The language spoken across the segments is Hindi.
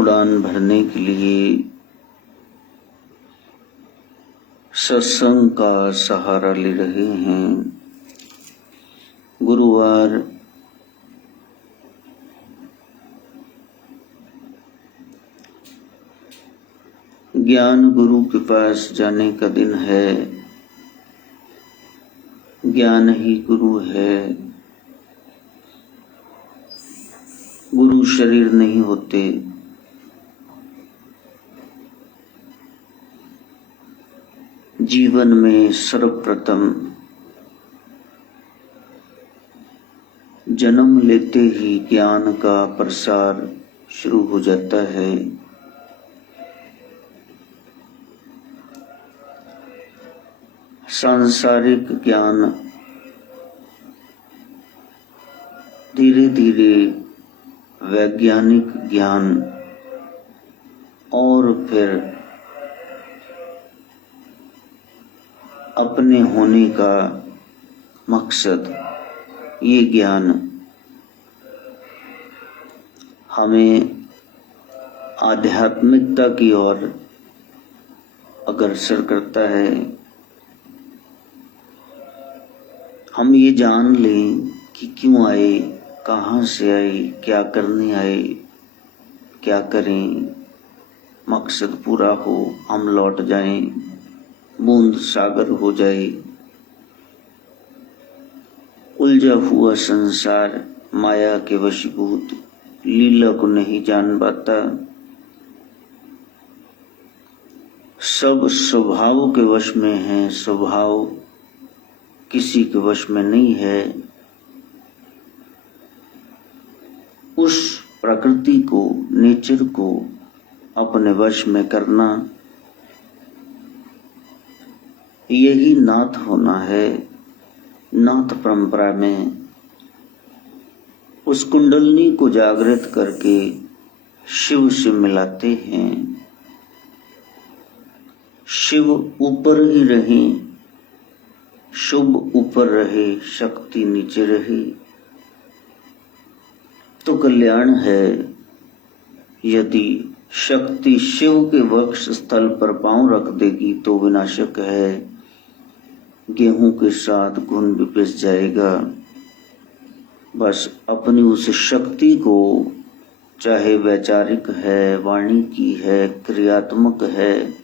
उड़ान भरने के लिए सत्संग का सहारा ले रहे हैं। गुरुवार ज्ञान गुरु के पास जाने का दिन है। ज्ञान ही गुरु है। गुरु शरीर नहीं होते। जीवन में सर्वप्रथम जन्म लेते ही ज्ञान का प्रसार शुरू हो जाता है। सांसारिक ज्ञान धीरे धीरे वैज्ञानिक ज्ञान और फिर अपने होने का मकसद, ये ज्ञान हमें आध्यात्मिकता की ओर अग्रसर करता है। हम ये जान लें कि क्यों आए, कहाँ से आए, क्या करने आए, क्या करें, मकसद पूरा हो, हम लौट जाएं, बूंद सागर हो जाए। उलझा हुआ संसार माया के वशीभूत, लीला को नहीं जान पाता। सब स्वभाव के वश में है, स्वभाव किसी के वश में नहीं है। उस प्रकृति को, नेचर को अपने वश में करना, यही नाथ होना है। नाथ परंपरा में उस कुंडलनी को जागृत करके शिव से मिलाते हैं। शिव ऊपर ही रहे, शुभ ऊपर रहे, शक्ति नीचे रहे तो कल्याण है। यदि शक्ति शिव के वक्ष स्थल पर पांव रख देगी तो विनाशक है। गेहूं के साथ घुन भी पिस जाएगा। बस अपनी उस शक्ति को, चाहे वैचारिक है, वाणी की है, क्रियात्मक है,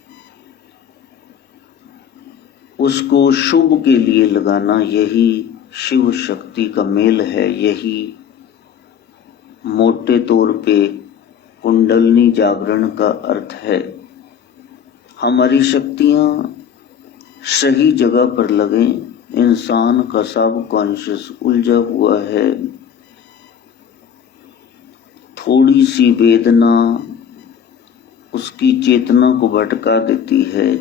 उसको शुभ के लिए लगाना, यही शिव शक्ति का मेल है। यही मोटे तौर पे कुंडलनी जागरण का अर्थ है। हमारी शक्तियां सही जगह पर लगें। इंसान का सब कॉन्शियस उलझा हुआ है। थोड़ी सी वेदना उसकी चेतना को भटका देती है।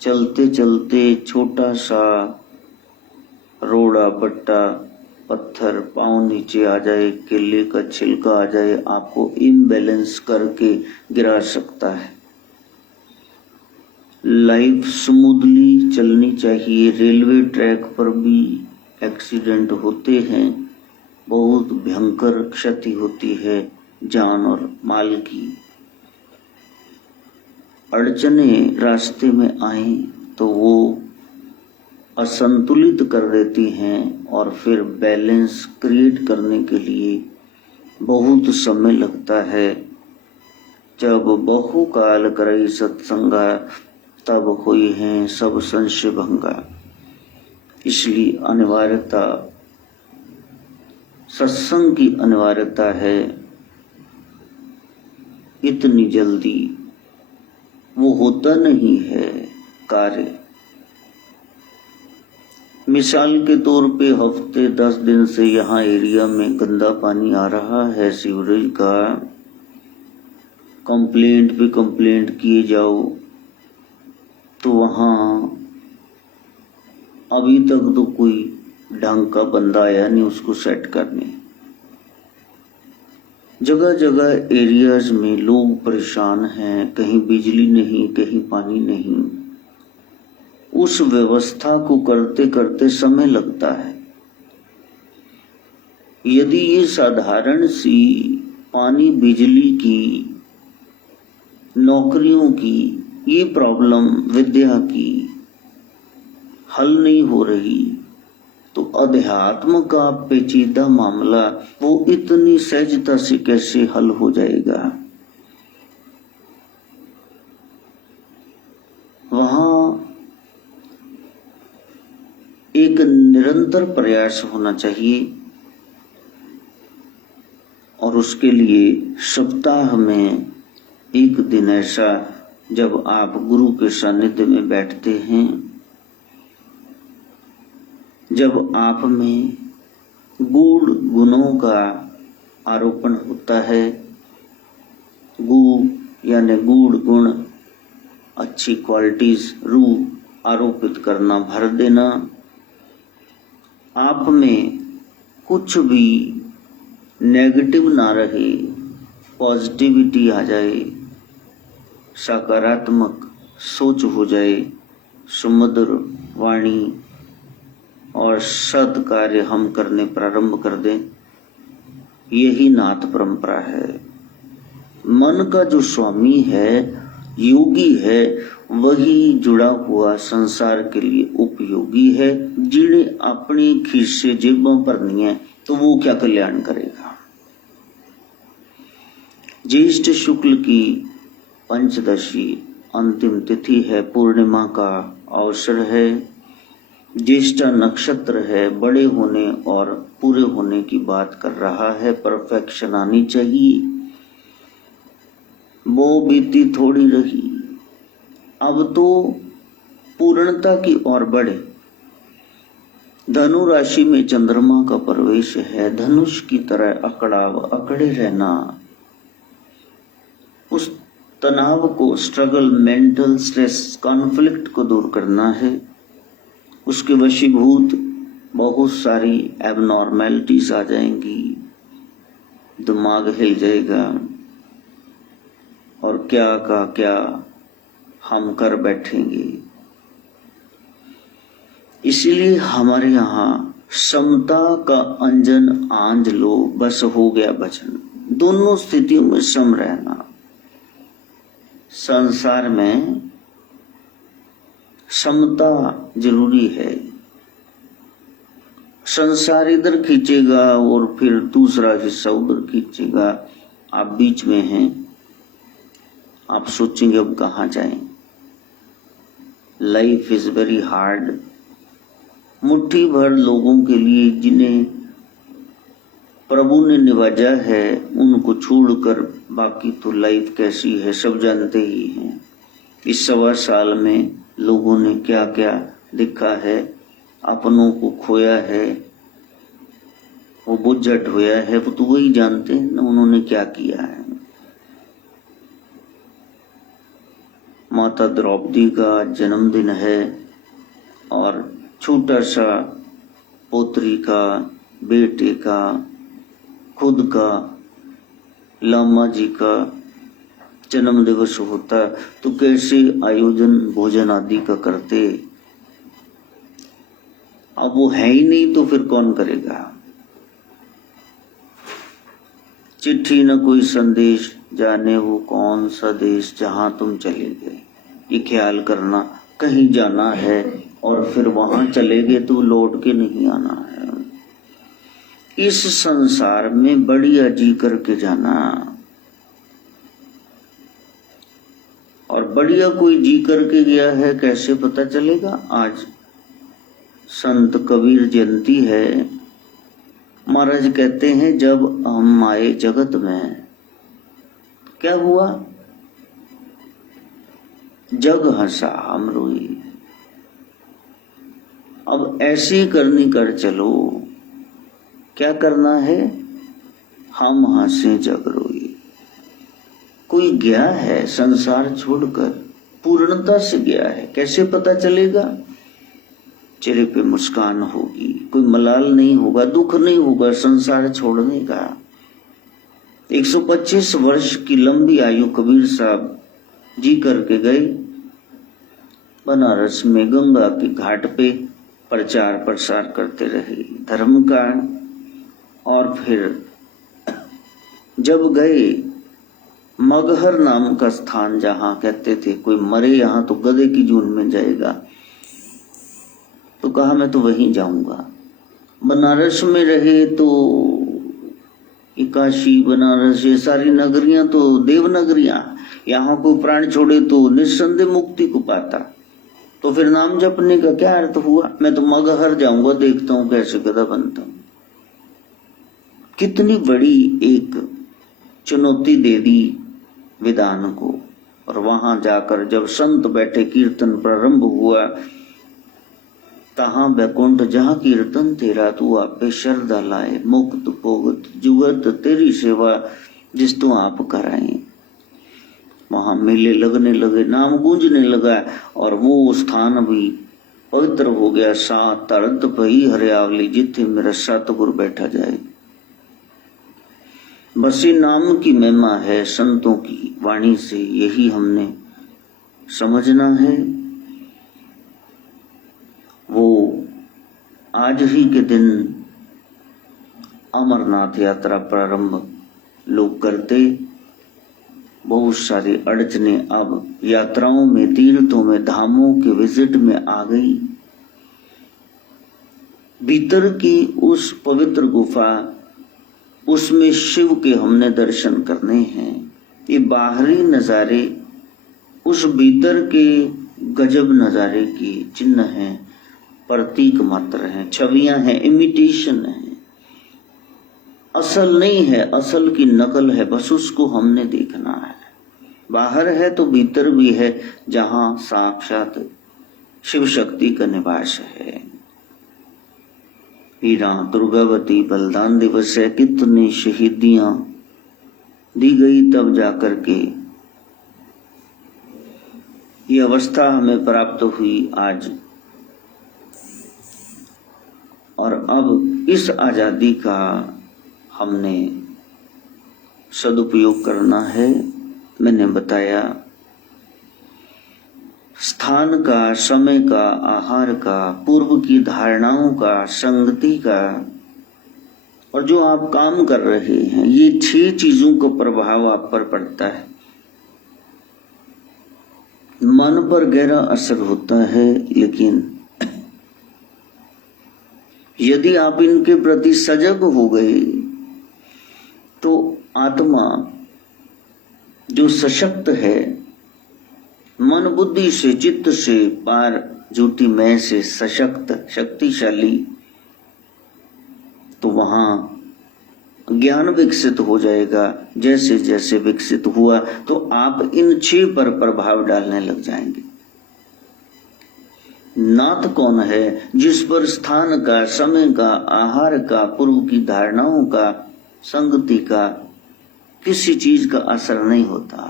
चलते चलते छोटा सा रोड़ा बट्टा पत्थर पांव नीचे आ जाए, केले का छिलका आ जाए, आपको इम्बैलेंस करके गिरा सकता है। लाइफ स्मूथली चलनी चाहिए। रेलवे ट्रैक पर भी एक्सीडेंट होते हैं, बहुत भयंकर क्षति होती है जान और माल की। अड़चनें रास्ते में आए तो वो असंतुलित कर देती हैं और फिर बैलेंस क्रिएट करने के लिए बहुत समय लगता है। जब बहुकाल करई सत्संगा, तब हुई हैं सब संशय भंगा। इसलिए अनिवार्यता, सत्संग की अनिवार्यता है। इतनी जल्दी वो होता नहीं है कार्य। मिसाल के तौर पे हफ्ते 10 दिन से यहाँ एरिया में गंदा पानी आ रहा है सीवरेज का। कंप्लेंट पे कंप्लेंट किए जाओ तो वहाँ अभी तक तो कोई ढंग का बंदा आया नहीं उसको सेट करने। जगह जगह एरियाज में लोग परेशान हैं, कहीं बिजली नहीं, कहीं पानी नहीं। उस व्यवस्था को करते करते समय लगता है। यदि ये साधारण सी पानी, बिजली की, नौकरियों की, ये प्रॉब्लम विद्या की हल नहीं हो रही, तो अध्यात्म का पेचीदा मामला वो इतनी सहजता से कैसे हल हो जाएगा। वहां एक निरंतर प्रयास होना चाहिए और उसके लिए सप्ताह में एक दिन ऐसा, जब आप गुरु के सानिध्य में बैठते हैं, जब आप में गूढ़ गुणों का आरोपण होता है, यानी गूढ़ गुण, अच्छी क्वालिटीज, रूह आरोपित करना, भर देना, आप में कुछ भी नेगेटिव ना रहे, पॉजिटिविटी आ जाए, सकारात्मक सोच हो जाए, सुमधुर वाणी और सद कार्य हम करने प्रारंभ कर दें, यही नाथ परंपरा है। मन का जो स्वामी है, योगी है, वही जुड़ा हुआ संसार के लिए उपयोगी है। जिन्हें अपनी खीसे जेबों भरनी है तो वो क्या कल्याण करेगा। ज्येष्ठ शुक्ल की पंचदशी अंतिम तिथि है, पूर्णिमा का अवसर है, ज्येष्ठ नक्षत्र है, बड़े होने और पूरे होने की बात कर रहा है, परफेक्शन आनी चाहिए। वो बीती थोड़ी रही, अब तो पूर्णता की ओर बढ़े। धनु राशि में चंद्रमा का प्रवेश है, धनुष की तरह अकड़े रहना, उस तनाव को, स्ट्रगल, मेंटल स्ट्रेस, कॉन्फ्लिक्ट को दूर करना है। उसके वशीभूत बहुत सारी एबनॉर्मेलिटीज आ जाएंगी, दिमाग हिल जाएगा और क्या का क्या हम कर बैठेंगे। इसीलिए हमारे यहाँ समता का अंजन आंज लो, बस हो गया भजन। दोनों स्थितियों में सम रहना। संसार में समता जरूरी है। संसार इधर खींचेगा और फिर दूसरा हिस्सा उधर खींचेगा, आप बीच में हैं, आप सोचेंगे अब कहाँ जाएं। Life is very hard. मुट्ठी भर लोगों के लिए जिन्हें प्रभु ने निवाजा है, उनको छोड़कर बाकी तो लाइफ कैसी है सब जानते ही हैं। इस 1.25 साल में लोगों ने क्या क्या देखा है, अपनों को खोया है, वो बुझट हुआ है, वो तो वही जानते हैं ना उन्होंने क्या किया है। माता द्रौपदी का जन्मदिन है और छोटा सा पोत्री का, बेटे का, खुद का, लामा जी का जन्म दिवस होता तो कैसे आयोजन भोजन आदि का करते। अब वो है ही नहीं तो फिर कौन करेगा। चिट्ठी न कोई संदेश, जाने वो कौन सा देश जहां तुम चले गए। ये ख्याल करना, कहीं जाना है और फिर वहां चले गए तो लौट के नहीं आना है। इस संसार में बढ़िया जी करके जाना, और बढ़िया कोई जी करके गया है कैसे पता चलेगा। आज संत कबीर जयंती है। महाराज कहते हैं जब हम आए जगत में क्या हुआ, जग हंसा हम रोई। अब ऐसी करनी कर चलो, क्या करना है, हम हंसे जग रोई। कोई गया है संसार छोड़कर, पूर्णता से गया है, कैसे पता चलेगा। चेहरे पे मुस्कान होगी, कोई मलाल नहीं होगा, दुख नहीं होगा संसार छोड़ने का। 125 वर्ष की लंबी आयु कबीर साहब जी करके गए। बनारस में गंगा के घाट पे प्रचार प्रसार करते रहे धर्म का, और फिर जब गए मगहर नाम का स्थान, जहां कहते थे कोई मरे यहां तो गधे की जून में जाएगा, तो कहा मैं तो वहीं जाऊंगा। बनारस में रहे तो काशी बनारस ये सारी नगरियां तो देवनगरियां, यहाँ को प्राण छोड़े तो निस्संदेह मुक्ति को पाता। तो फिर नाम जपने का क्या अर्थ हुआ? मैं तो मगहर जाऊंगा, देखता हूं कैसे गधा बनता हूं। कितनी बड़ी एक चुनौती दे दी विधान को। और वहां जाकर जब संत बैठे, कीर्तन प्रारंभ हुआ, तहां वैकुंठ जहां कीर्तन तेरा, तू आपे शरदा लाए, मुक्त भोगत जुगत तेरी सेवा, जिस तू आप कराए। वहां मेले लगने लगे, नाम गूंजने लगा, और वो स्थान भी पवित्र हो गया। सात तरत भई हरियावली, जिथे मेरा सतगुरु बैठा जाए। बसी नाम की महिमा है, संतों की वाणी से यही हमने समझना है। वो आज ही के दिन अमरनाथ यात्रा प्रारंभ लोग करते। बहुत सारी अड़चने अब यात्राओं में, तीर्थों में, धामों के विजिट में आ गई। भीतर की उस पवित्र गुफा, उसमें शिव के हमने दर्शन करने हैं। ये बाहरी नजारे उस भीतर के गजब नजारे की चिन्ह हैं, प्रतीक मात्र हैं, छवियां हैं, इमिटेशन है, असल नहीं है, असल की नकल है। बस उसको हमने देखना है। बाहर है तो भीतर भी है, जहां साक्षात शिव शक्ति का निवास है। हीरा दुर्गावती बलिदान दिवस है, कितनी शहीदियां दी गई, तब जाकर के ये अवस्था हमें प्राप्त हुई आज। और अब इस आजादी का हमने सदुपयोग करना है। मैंने बताया स्थान का, समय का, आहार का, पूर्व की धारणाओं का, संगति का, और जो आप काम कर रहे हैं, ये 6 चीजों का प्रभाव आप पर पड़ता है। मन पर गहरा असर होता है, लेकिन यदि आप इनके प्रति सजग हो गए तो आत्मा जो सशक्त है, मन बुद्धि से, चित्त से पार, झूठी मैं से सशक्त, शक्तिशाली, तो वहां ज्ञान विकसित हो जाएगा। जैसे जैसे विकसित हुआ तो आप इन 6 पर प्रभाव डालने लग जाएंगे। नाथ कौन है? जिस पर स्थान का, समय का, आहार का, पूर्व की धारणाओं का, संगति का, किसी चीज का असर नहीं होता।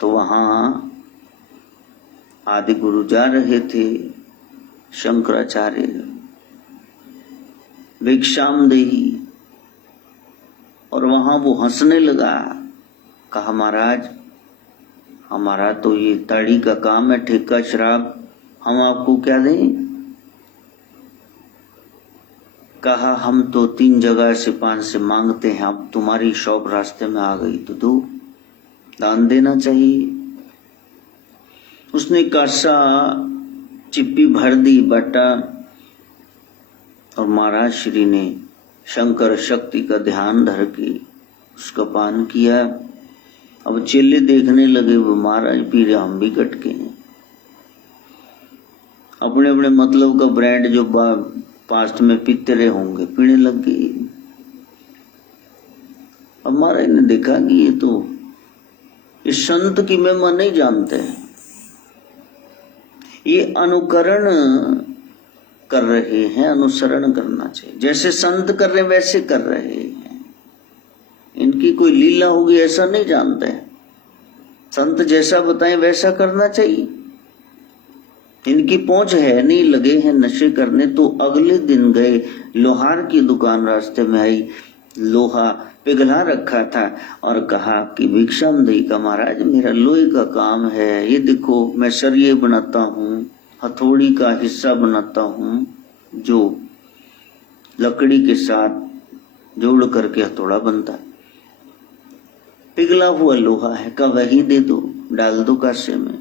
तो वहां आदि गुरु जा रहे थे, शंकराचार्य, भिक्षाम देही, और वहां वो हंसने लगा। कहा महाराज, हमारा तो ये ताड़ी का काम है, ठेका शराब, हम आपको क्या दें? कहा हम तो 3 जगह से 5 से मांगते हैं, अब तुम्हारी शॉप रास्ते में आ गई तो दो, दान देना चाहिए। उसने कासा चिप्पी भर दी बटा, और महाराज श्री ने शंकर शक्ति का ध्यान धर के उसका पान किया। अब चेले देखने लगे, वो महाराज पी रहे, हम भी कट के हैं। अपने अपने मतलब का ब्रांड जो पास्ट में पीते रहे होंगे, पीने लग गए। अब महाराज ने देखा कि ये तो इस संत की महिमा नहीं जानते हैं, ये अनुकरण कर रहे हैं, अनुसरण करना चाहिए। जैसे संत कर रहे हैं वैसे कर रहे हैं, इनकी कोई लीला होगी ऐसा नहीं जानते हैं। संत जैसा बताएं वैसा करना चाहिए। इनकी पहुंच है नहीं, लगे हैं नशे करने। तो अगले दिन गए, लोहार की दुकान रास्ते में आई, लोहा पिघला रखा था, और कहा कि भिक्षाम देही का महाराज, मेरा लोहे का काम है, ये देखो मैं सरिये बनाता हूँ, हथौड़ी का हिस्सा बनाता हूँ, जो लकड़ी के साथ जोड़ करके हथौड़ा बनता है। पिघला हुआ लोहा है, का वही दे दो, डाल दो कासे में।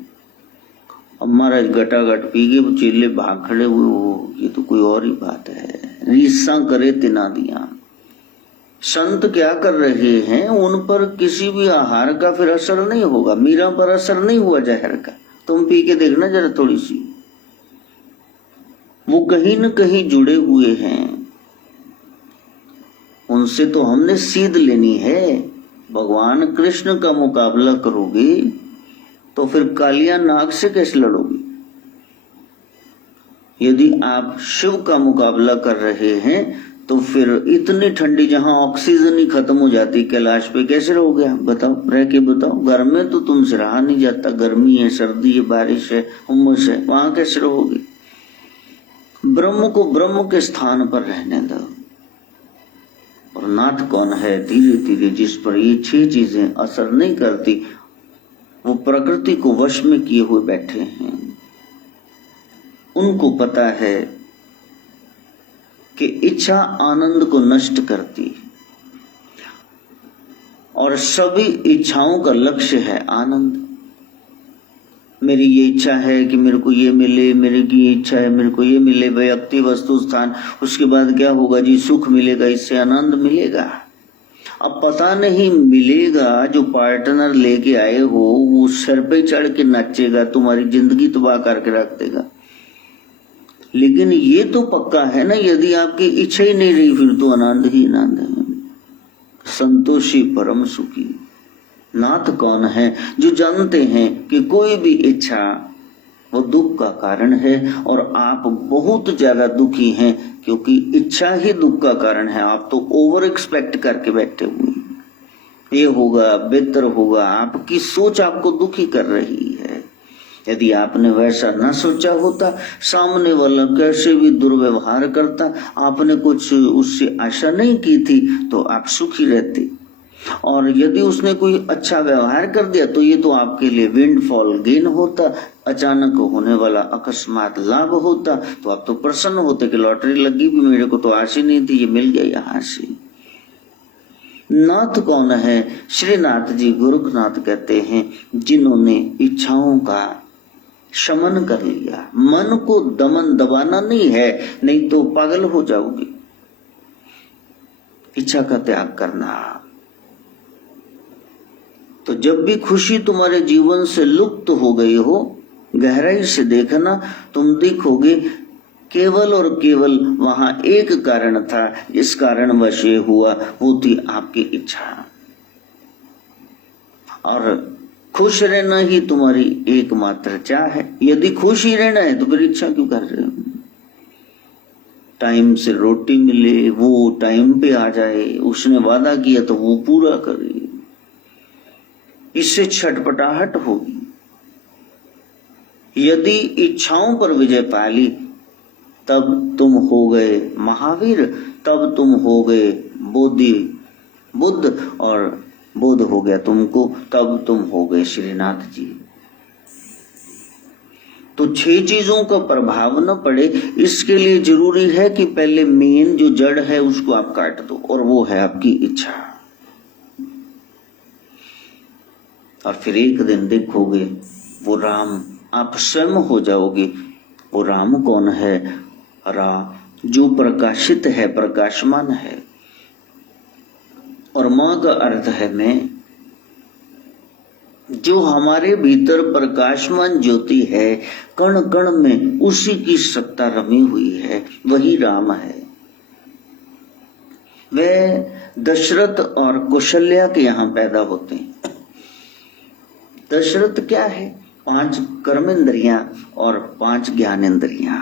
अब महाराज गटागट पी गए, वो चेले भाग खड़े हुए, वो ये तो कोई और ही बात है, रीसा करे तिना दिया। संत क्या कर रहे हैं, उन पर किसी भी आहार का फिर असर नहीं होगा। मीरा पर असर नहीं हुआ जहर का, तुम पी के देखना जरा थोड़ी सी। वो कहीं न कहीं जुड़े हुए हैं, उनसे तो हमने सीध लेनी है। भगवान कृष्ण का मुकाबला करोगे तो फिर कालिया नाग से कैसे लड़ोगे? यदि आप शिव का मुकाबला कर रहे हैं तो फिर इतनी ठंडी जहां ऑक्सीजन ही खत्म हो जाती कैलाश पे कैसे रहोगे आप? बताओ, रह के बताओ। घर में तो तुमसे रहा नहीं जाता, गर्मी है, सर्दी है, बारिश है, उमस है, वहां कैसे रहोगे? ब्रह्म को ब्रह्म के स्थान पर रहने दो। और नाथ कौन है? धीरे धीरे जिस पर ये 6 चीजें असर नहीं करती, वो प्रकृति को वश में किए हुए बैठे हैं। उनको पता है कि इच्छा आनंद को नष्ट करती है और सभी इच्छाओं का लक्ष्य है आनंद। मेरी ये इच्छा है कि मेरे को ये मिले, मेरी की इच्छा है मेरे को ये मिले, व्यक्ति वस्तु स्थान, उसके बाद क्या होगा जी? सुख मिलेगा, इससे आनंद मिलेगा। अब पता नहीं मिलेगा, जो पार्टनर लेके आए हो वो सर पे चढ़ के नाचेगा, तुम्हारी जिंदगी तबाह करके रख देगा। लेकिन ये तो पक्का है ना, यदि आपकी इच्छा ही नहीं रही फिर तो आनंद ही आनंद है। संतोषी परम सुखी। नाथ कौन है? जो जानते हैं कि कोई भी इच्छा वो दुख का कारण है और आप बहुत ज्यादा दुखी हैं क्योंकि इच्छा ही दुख का कारण है। आप तो ओवर एक्सपेक्ट करके बैठे हुए हैं, ये होगा, बेहतर होगा। आपकी सोच आपको दुखी कर रही है। यदि आपने वैसा न सोचा होता, सामने वाला कैसे भी दुर्व्यवहार करता, आपने कुछ उससे आशा नहीं की थी, तो आप सुखी रहते। और यदि उसने कोई अच्छा व्यवहार कर दिया तो ये तो आपके लिए विंडफॉल गेन होता, अचानक होने वाला अकस्मात लाभ होता, तो आप तो प्रसन्न होते कि लॉटरी लगी भी, मेरे को तो आश ही नहीं थी, ये मिल गया यहाँ से। नाथ कौन है? श्रीनाथ जी गोरखनाथ कहते हैं, जिन्होंने इच्छाओं का शमन कर लिया। मन को दमन दबाना नहीं है, नहीं तो पागल हो जाओगे। इच्छा का त्याग करना। तो जब भी खुशी तुम्हारे जीवन से लुप्त हो गई हो, गहराई से देखना, तुम देखोगे केवल और केवल वहां एक कारण था जिस कारण वश ये हुआ, वो थी आपकी इच्छा। और खुश रहना ही तुम्हारी एकमात्र चाह है। यदि खुश ही रहना है तो फिर इच्छा क्यों कर रहे हो? टाइम से रोटी मिले, वो टाइम पे आ जाए, उसने वादा किया तो वो पूरा करे, इससे छटपटाहट होगी। यदि इच्छाओं पर विजय पा ली तब तुम हो गए महावीर, तब तुम हो गए बुद्ध, और बोध हो गया तुमको, तब तुम हो गए श्रीनाथ जी। तो 6 चीजों का प्रभाव न पड़े, इसके लिए जरूरी है कि पहले मेन जो जड़ है उसको आप काट दो, और वो है आपकी इच्छा। और फिर एक दिन देखोगे वो राम आप स्वयं हो जाओगे। वो राम कौन है? जो प्रकाशित है, प्रकाशमान है। और मां का अर्थ है मैं। जो हमारे भीतर प्रकाशमान ज्योति है, कण कण में उसी की सत्ता रमी हुई है, वही राम है। वे दशरथ और कौशल्या के यहां पैदा होते हैं। दशरथ क्या है? 5 कर्मेंद्रियां और 5 ज्ञानेंद्रियां।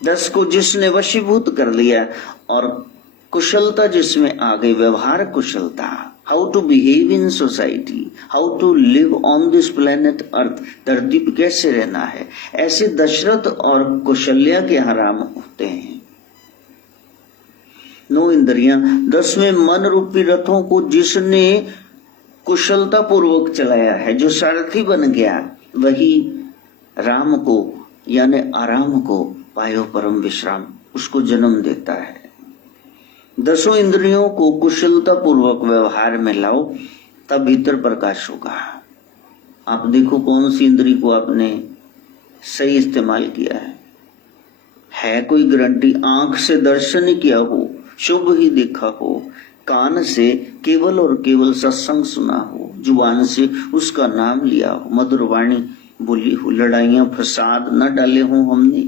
10 को जिसने वशीभूत कर लिया, और कुशलता जिसमें आ गई, व्यवहार कुशलता, how to behave in society, how to live on this planet earth, धरती पर कैसे रहना है, ऐसे दशरथ और कौशल्या के यहाँ राम होते हैं। 9 इंद्रियां, 10वें मन रूपी रथों को जिसने कुशलता पूर्वक चलाया है, जो सारथी बन गया, वही राम को यानी आराम को पायो परम विश्राम, उसको जन्म देता है। 10 इंद्रियों को कुशलता पूर्वक व्यवहार में लाओ, तब भीतर प्रकाश होगा। आप देखो कौन सी इंद्री को आपने सही इस्तेमाल किया है कोई गारंटी? आंख से दर्शन किया हो, शुभ ही देखा हो, कान से केवल और केवल सत्संग सुना हो, जुबान से उसका नाम लिया हो, मधुर वाणी बोली हो, लड़ाइयां फसाद न डाले हो हमने,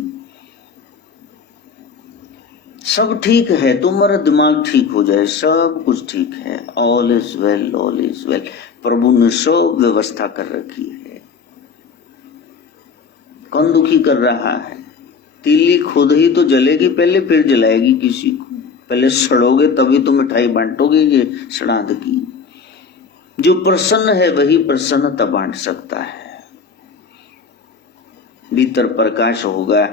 सब ठीक है, तुम्हारा दिमाग ठीक हो जाए, सब कुछ ठीक है, all is well, all is well. प्रभु ने सब व्यवस्था कर रखी है। कौन दुखी कर रहा है? तीली खुद ही तो जलेगी पहले, फिर जलाएगी किसी को। पहले सड़ोगे तभी तो मिठाई बांटोगे, ये श्राद्ध की। जो प्रसन्न है वही प्रसन्नता बांट सकता है। भीतर प्रकाश होगा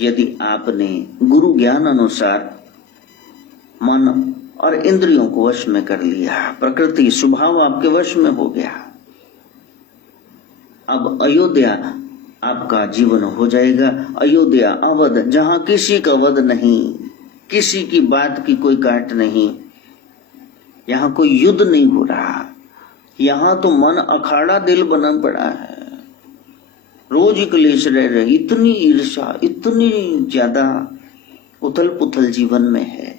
यदि आपने गुरु ज्ञान अनुसार मन और इंद्रियों को वश में कर लिया, प्रकृति स्वभाव आपके वश में हो गया। अब अयोध्या आपका जीवन हो जाएगा। अयोध्या अवध, जहां किसी का वध नहीं, किसी की बात की कोई काट नहीं, यहां कोई युद्ध नहीं हो रहा, यहां तो मन अखाड़ा दिल बना पड़ा है, रोज क्लेश रह रहे, इतनी ईर्ष्या, इतनी ज्यादा उथल पुथल जीवन में है।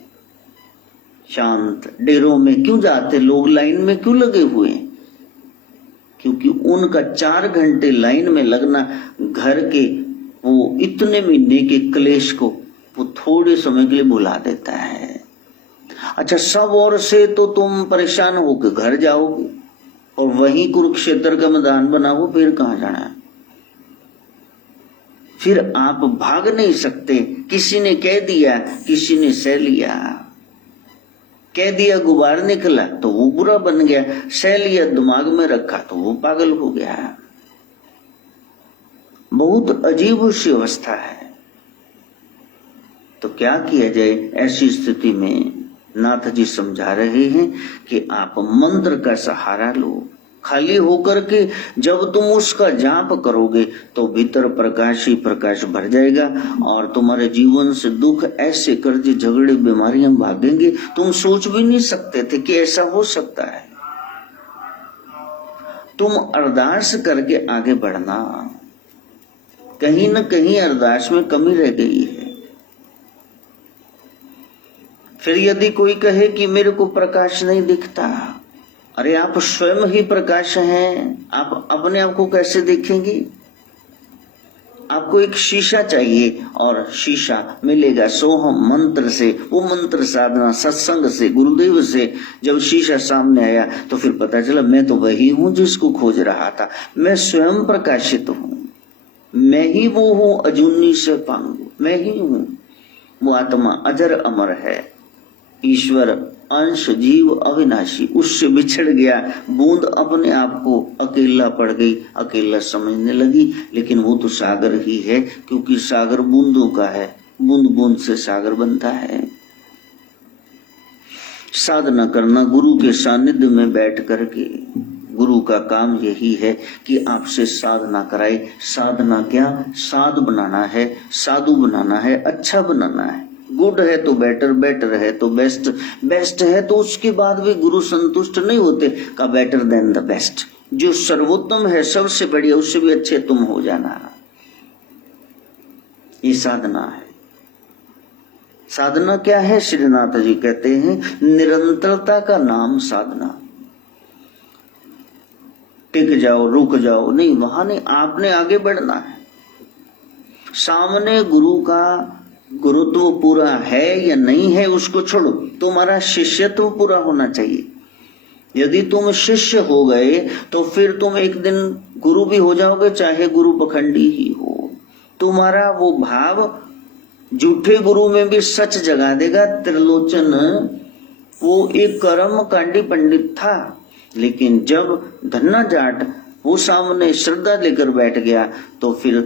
शांत डेरों में क्यों जाते लोग, लाइन में क्यों लगे हुए? क्योंकि उनका 4 घंटे लाइन में लगना घर के वो इतने महीने के क्लेश को वो थोड़े समय के लिए भुला देता है। अच्छा, सब ओर से तो तुम परेशान होकर घर जाओगे और वहीं कुरुक्षेत्र का मैदान बनाओ, फिर कहां जाना है? फिर आप भाग नहीं सकते। किसी ने कह दिया, किसी ने सह लिया। कह दिया गुबार निकला तो वो बुरा बन गया, सह लिया दिमाग में रखा तो वो पागल हो गया। बहुत अजीब सी अवस्था है। तो क्या किया जाए ऐसी स्थिति में? नाथ जी समझा रहे हैं कि आप मंत्र का सहारा लो। खाली होकर के जब तुम उसका जाप करोगे तो भीतर प्रकाश ही प्रकाश भर जाएगा और तुम्हारे जीवन से दुख, ऐसे कर्ज, झगड़े, बीमारियां भागेंगे। तुम सोच भी नहीं सकते थे कि ऐसा हो सकता है। तुम अरदास करके आगे बढ़ना। कहीं न कहीं अरदास में कमी रह गई है। फिर यदि कोई कहे कि मेरे को प्रकाश नहीं दिखता, अरे आप स्वयं ही प्रकाश हैं, आप अपने आप को कैसे देखेंगे? आपको एक शीशा चाहिए और शीशा मिलेगा सोहम मंत्र से। वो मंत्र साधना सत्संग से, गुरुदेव से जब शीशा सामने आया तो फिर पता चला मैं तो वही हूं जिसको खोज रहा था। मैं स्वयं प्रकाशित हूं, मैं ही वो हूं अजूनी से पांगु, मैं ही हूं। वो आत्मा अजर अमर है, ईश्वर अंश, जीव अविनाशी। उससे बिछड़ गया, बूंद अपने आप को अकेला पड़ गई, अकेला समझने लगी, लेकिन वो तो सागर ही है, क्योंकि सागर बूंदों का है, बूंद बूंद से सागर बनता है। साधना करना गुरु के सानिध्य में बैठ करके। गुरु का काम यही है कि आपसे साधना कराए। साधना क्या? साधु बनाना है, साधु बनाना है, अच्छा बनाना है। गुड है तो बेटर, बेटर है तो बेस्ट, बेस्ट है तो उसके बाद भी गुरु संतुष्ट नहीं होते का बेटर देन द बेस्ट। जो सर्वोत्तम है, सबसे बढ़िया, उससे भी अच्छे तुम हो जाना। ये साधना है। साधना क्या है? श्रीनाथ जी कहते हैं निरंतरता का नाम साधना। टिक जाओ, रुक जाओ नहीं, वहां नहीं, आपने आगे बढ़ना है। सामने गुरु का गुरुत्व पूरा है या नहीं है उसको छोड़ो, तुम्हारा शिष्यत्व पूरा होना चाहिए। यदि तुम शिष्य हो गए तो फिर तुम एक दिन गुरु भी हो जाओगे, चाहे गुरु पखंडी ही हो। तुम्हारा वो भाव झूठे गुरु में भी सच जगा देगा। त्रिलोचन वो एक कर्म कांडी पंडित था, लेकिन जब धन्ना जाट वो सामने श्रद्धा लेकर बैठ गया तो फिर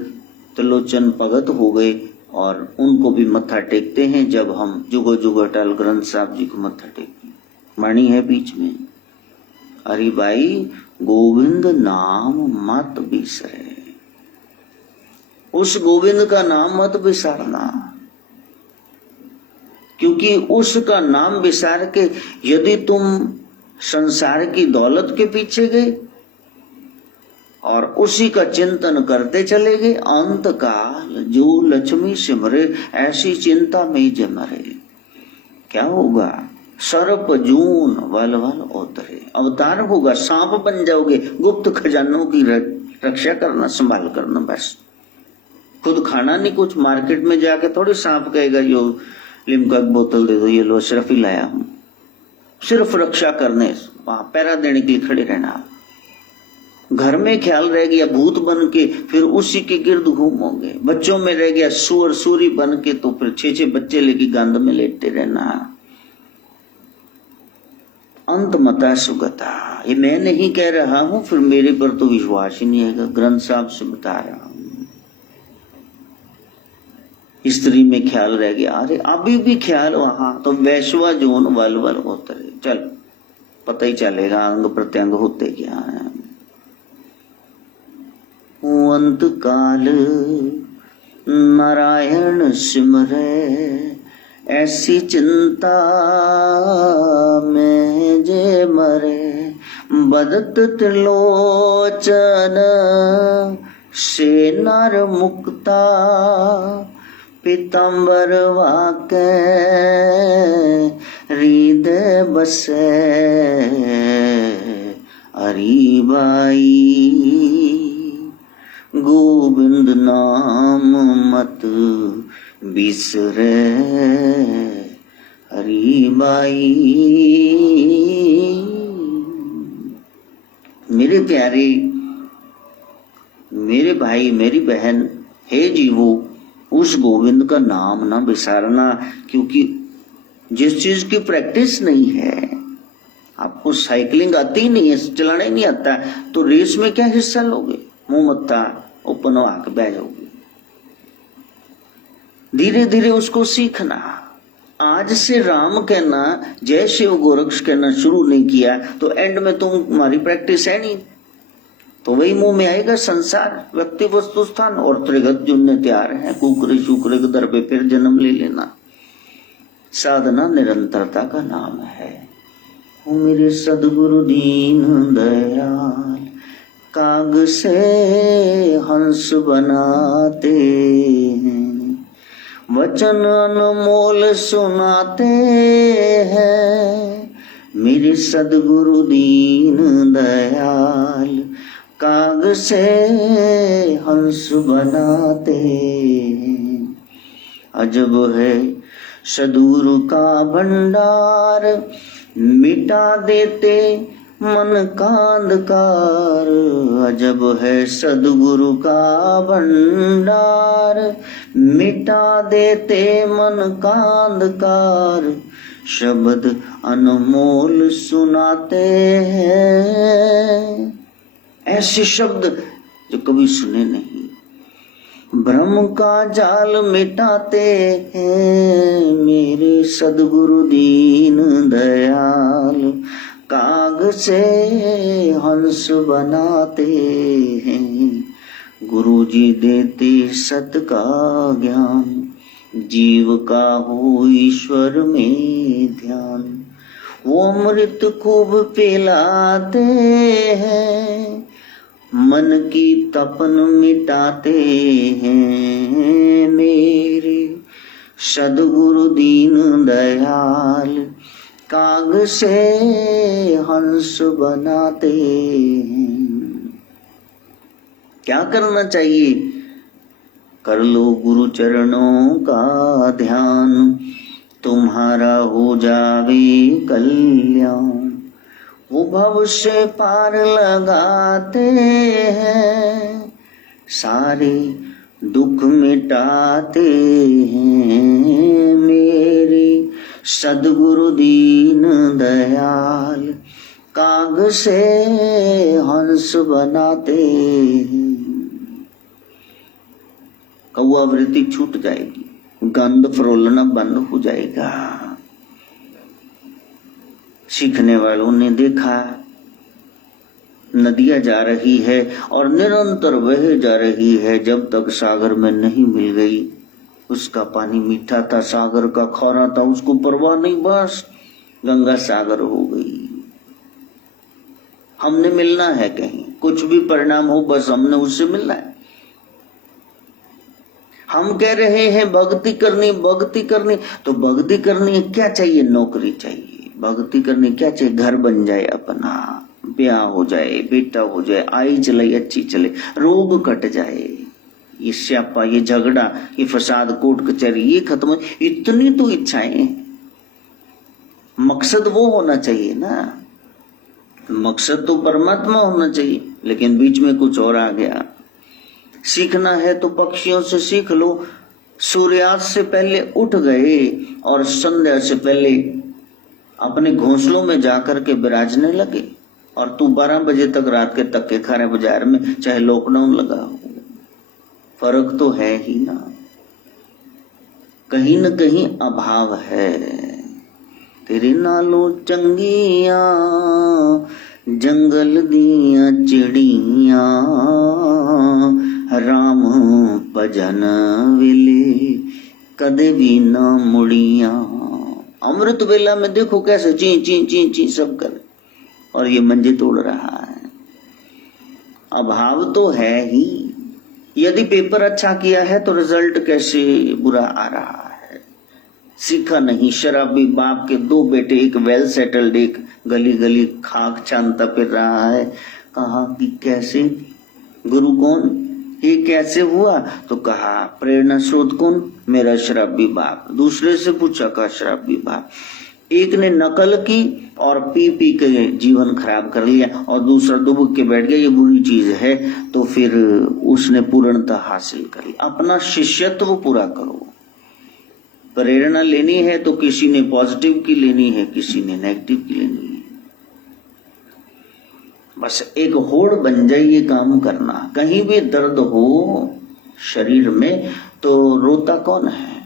त्रिलोचन भगत हो गए और उनको भी मत्था टेकते हैं। जब हम जुगो जुगो अटल ग्रंथ साहब जी को मत्था टेकते हैं, वाणी है बीच में, अरे भाई गोविंद नाम मत बिसरे, उस गोविंद का नाम मत बिसारना। क्योंकि उसका नाम विसार के यदि तुम संसार की दौलत के पीछे गए और उसी का चिंतन करते चले गए, अंत काल जो लक्ष्मी सिमरे ऐसी चिंता में जमरे, क्या होगा? सर्प जून वल वल उतरे, अवतार होगा, सांप बन जाओगे, गुप्त खजानों की रक्षा करना, संभाल करना, बस खुद खाना नहीं कुछ, मार्केट में जाके थोड़ी सांप कहेगा यो लिम्का की बोतल दे दो, ये लो सिर्फ ही लाया हूं, सिर्फ रक्षा करने, वहां पैरा देने के लिए खड़े रहना। घर में ख्याल रह गया भूत बन के फिर उसी के गिर्द घूमोगे, बच्चों में रह गया सुअर सूरी बन के तो फिर 6-6 बच्चे लेके गंद में लेटते रहना। अंत मता सुगता, ये मैं नहीं कह रहा हूं, फिर मेरे पर तो विश्वास ही नहीं आएगा, ग्रंथ साहब से बता रहा हूं। स्त्री में ख्याल रह गया, अरे अभी भी ख्याल वहां, तो वैश्वा जोन वल वल उतरे, चल पता ही चलेगा अंग प्रत्यंग होते क्या है। अंत काल नारायण सिमरे ऐसी चिंता में जे मरे, बदत त्रिलोचन से नर मुक्ता, पीताम्बर वाके हृदय बसे, हरिबाई गोविंद नाम मत बिसरे, हरिबाई। मेरे प्यारे, मेरे भाई, मेरी बहन, हे जीवो, उस गोविंद का नाम ना विसारना, क्योंकि जिस चीज की प्रैक्टिस नहीं है, आपको साइकिलिंग आती ही नहीं है, चलाना ही नहीं आता, तो रेस में क्या हिस्सा लोगे? मुंह मत्ता ओपन आके बह जाओगे। धीरे धीरे उसको सीखना। आज से राम कहना, जय शिव गोरक्ष कहना शुरू नहीं किया तो एंड में तुम्हारी प्रैक्टिस है नहीं, तो वही मुंह में आएगा संसार, व्यक्ति, वस्तु, स्थान और त्रिगत जुड़ने तैयार है। कुकरे शुक्रे के दर पे फिर जन्म ले लेना। साधना निरंतरता का नाम है। ओ मेरे सदगुरु दीन दयाल, काग से हंस बनाते हैं, वचन अनमोल सुनाते हैं। मेरे सदगुरु दीन दयाल, काग से हंस बनाते हैं। अजब है सदगुरु का भंडार, मिटा देते मन का अंधकार। अजब है सदगुरु का भंडार, मिटा देते मन का अंधकार। शब्द अनमोल सुनाते हैं, ऐसे शब्द जो कभी सुने नहीं। भ्रम का जाल मिटाते हैं मेरे सदगुरु दीन दयाल, काग से हंस बनाते हैं। गुरु जी देते सत का ज्ञान, जीव का हो ईश्वर में ध्यान। वो अमृत खूब पिलाते हैं, मन की तपन मिटाते हैं मेरे सदगुरु दीन दयाल, काग से हंस बनाते हैं। क्या करना चाहिए? कर लो गुरु चरणों का ध्यान, तुम्हारा हो जावे कल्याण। वो भव से पार लगाते हैं, सारे दुख मिटाते हैं मेरे सदगुरु दीन दयाल, काग से हंस बनाते हैं। कौआ वृत्ति छूट जाएगी, गंध फरोलना बंद हो जाएगा। सीखने वालों ने देखा नदियां जा रही है और निरंतर बह जा रही है, जब तक सागर में नहीं मिल गई उसका पानी मीठा था, सागर का खौरा था, उसको परवाह नहीं, बस गंगा सागर हो गई। हमने मिलना है, कहीं कुछ भी परिणाम हो बस हमने उससे मिलना है। हम कह रहे हैं भक्ति करनी, भक्ति करनी, तो भक्ति करनी क्या चाहिए? नौकरी चाहिए। भक्ति करनी क्या चाहिए? घर बन जाए अपना, ब्याह हो जाए, बेटा हो जाए, आई चले अच्छी चले, रोग कट जाए, ये स्यापा, ये झगड़ा, ये फसाद, कोर्ट कचहरी, ये खत्म। इतनी तो इच्छाएं, मकसद वो होना चाहिए ना। मकसद तो परमात्मा होना चाहिए, लेकिन बीच में कुछ और आ गया। सीखना है तो पक्षियों से सीख लो। सूर्यास्त से पहले उठ गए और संध्या से पहले अपने घोंसलों में जाकर के विराजने लगे, और तू 12 बजे तक रात के तक्के खा रहे बाजार में, चाहे लॉकडाउन लगा हो। फर्क तो है ही ना, कहीं न कहीं अभाव है। तेरे नालों चंगिया जंगल दिया चिड़िया, राम भजन वेले कदे भी न मुड़िया। अमृत वेला में देखो कैसे ची ची ची ची सब कर, और ये मंजे तोड़ रहा है। अभाव तो है ही। यदि पेपर अच्छा किया है तो रिजल्ट कैसे बुरा आ रहा है। सीखा नहीं, शराबी बाप के 2 बेटे, एक वेल सेटल्ड, एक गली गली खाक छानता फिर रहा है। कहा कि कैसे, गुरु कौन, ये कैसे हुआ? तो कहा प्रेरणा स्रोत कौन? मेरा शराबी बाप। दूसरे से पूछा, कहा शराबी बाप। एक ने नकल की और पी पी के जीवन खराब कर लिया, और दूसरा दुबक के बैठ गया, ये बुरी चीज है, तो फिर उसने पूर्णता हासिल कर ली। अपना शिष्यत्व पूरा करो। प्रेरणा लेनी है तो किसी ने पॉजिटिव की लेनी है, किसी ने नेगेटिव की लेनी है। बस एक होड़ बन जाए ये काम करना। कहीं भी दर्द हो शरीर में तो रोता कौन है?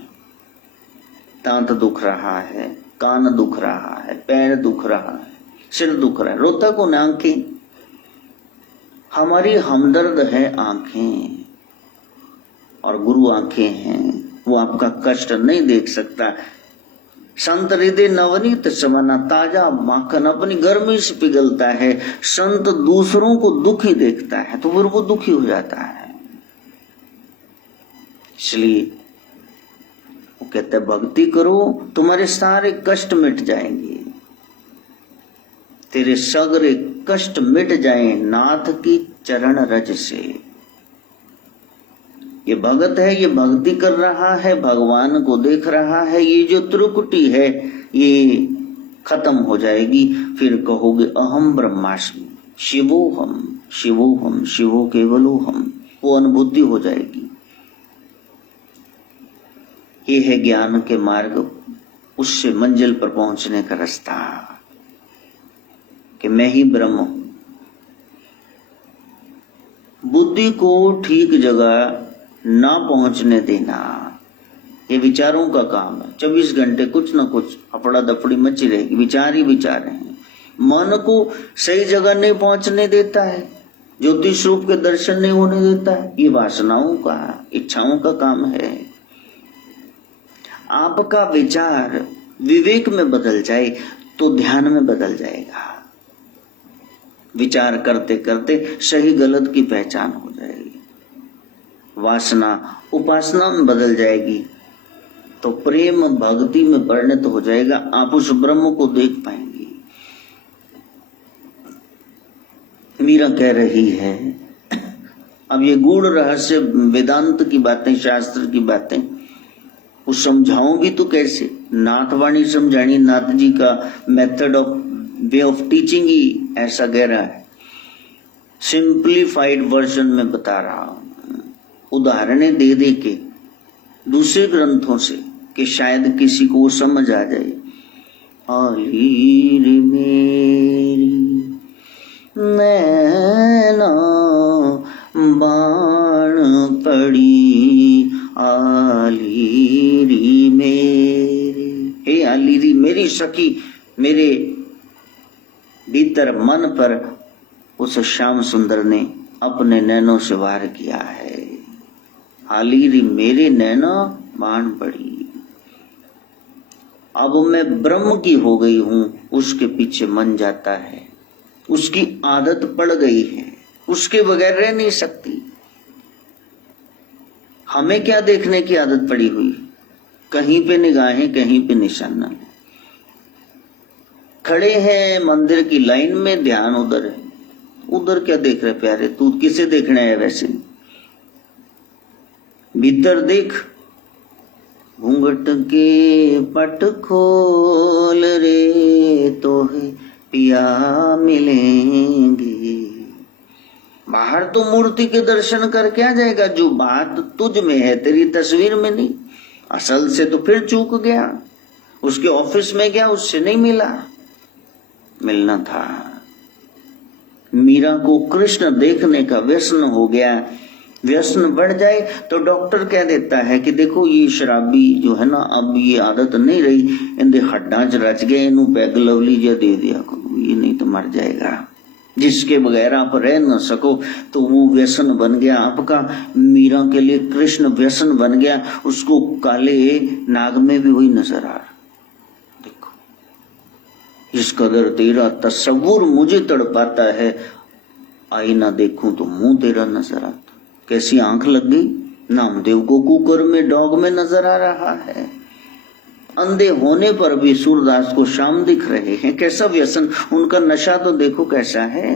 दांत दुख रहा है, कान दुख रहा है, पैर दुख रहा है, सिर दुख रहा है, रोता कौन? आंखें। हमारी हमदर्द है आंखें, और गुरु आंखें हैं, वो आपका कष्ट नहीं देख सकता। संत हृदय नवनीत समाना, ताजा माखन अपनी गर्मी से पिघलता है। संत दूसरों को दुखी देखता है तो फिर वो दुखी हो जाता है। इसलिए वो कहते हैं भक्ति करो, तुम्हारे सारे कष्ट मिट जाएंगे, तेरे सगरे कष्ट मिट जाए नाथ की चरण रज से। ये भगत है, ये भक्ति कर रहा है, भगवान को देख रहा है, ये जो त्रुकुटी है ये खत्म हो जाएगी। फिर कहोगे अहम ब्रह्मास्मि शिवोहम शिवोहम शिवो केवलोहम, वो अनुभूति हो जाएगी। ये है ज्ञान के मार्ग, उससे मंजिल पर पहुंचने का रास्ता, कि मैं ही ब्रह्म हूं। बुद्धि को ठीक जगह ना पहुंचने देना, ये विचारों का काम है। 24 घंटे कुछ ना कुछ अफड़ा दफड़ी मची रहेगी, विचार ही विचार हैं। मन को सही जगह नहीं पहुंचने देता है, ज्योतिष रूप के दर्शन नहीं होने देता है, ये वासनाओं का, इच्छाओं का काम है। आपका विचार विवेक में बदल जाए तो ध्यान में बदल जाएगा। विचार करते करते सही गलत की पहचान हो जाएगी, वासना उपासना में बदल जाएगी, तो प्रेम भक्ति में परिणत हो जाएगा। आप उस ब्रह्म को देख पाएंगे। मीरा कह रही है, अब ये गूढ़ रहस्य वेदांत की बातें, शास्त्र की बातें, वो समझाऊंगी तो कैसे? नाथवाणी समझानी, नाथ जी का method of way of teaching ही ऐसा गहरा है। सिंप्लीफाइड वर्जन में बता रहा हूं, उदाहरणें दे दे के दूसरे ग्रंथों से, कि शायद किसी को समझ आ जाए। आली रे मेरी नैना बाण पड़ी, आली री मेरी, हे आली री मेरी सखी, मेरे भीतर मन पर उस श्याम सुंदर ने अपने नैनों से वार किया है। आली री मेरे नैना बाण पड़ी। अब मैं ब्रह्म की हो गई हूं, उसके पीछे मन जाता है, उसकी आदत पड़ गई है, उसके बगैर रह नहीं सकती। हमें क्या देखने की आदत पड़ी हुई, कहीं पे निगाहें कहीं पे निशाना। खड़े हैं मंदिर की लाइन में, ध्यान उधर है, उधर क्या देख रहे प्यारे, तू किसे देखना है वैसे, भीतर देख। घूंघट के पट खोल रे तो है पिया मिलेंगे। बाहर तो मूर्ति के दर्शन कर क्या जाएगा, जो बात तुझ में है तेरी तस्वीर में नहीं। असल से तो फिर चूक गया, उसके ऑफिस में गया, उससे नहीं मिला, मिलना था। मीरा को कृष्ण देखने का व्यसन हो गया। व्यसन बढ़ जाए तो डॉक्टर कह देता है कि देखो ये शराबी जो है ना, अब ये आदत नहीं रही, इनके हड्डां च रच गए, इनू पैग लवली जा दे दिया करो, ये नहीं तो मर जाएगा। जिसके बगैर आप रह न सको तो वो व्यसन बन गया आपका। मीरा के लिए कृष्ण व्यसन बन गया, उसको काले नाग में भी वही नजर आ रहा। देखो इस कदर तेरा तस्वुर मुझे तड़पाता है, आईना देखूं तो मुंह तेरा नजर आता। कैसी आंख लग गई, नामदेव को कुकर में डॉग में नजर आ रहा है। अंधे होने पर भी सूरदास को शाम दिख रहे हैं। कैसा व्यसन, उनका नशा तो देखो कैसा है।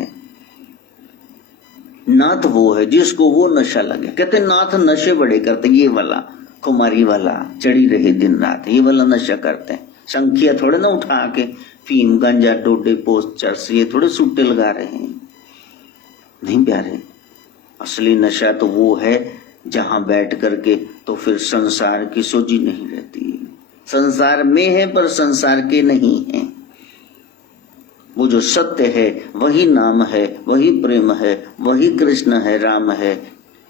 नाथ वो है जिसको वो नशा लगे। कहते नाथ नशे बड़े करते, ये वाला कुमारी वाला चढ़ी रहे दिन रात, ये वाला नशा करते हैं। संख्या थोड़े ना उठा के फीम गांजा डोडे पोस्ट चर्च ये थोड़े सूटे लगा रहे हैं, नहीं प्यारे। असली नशा तो वो है जहां बैठ करके तो फिर संसार की सोची नहीं रहती। संसार में है पर संसार के नहीं है। वो जो सत्य है वही नाम है, वही प्रेम है, वही कृष्ण है, राम है,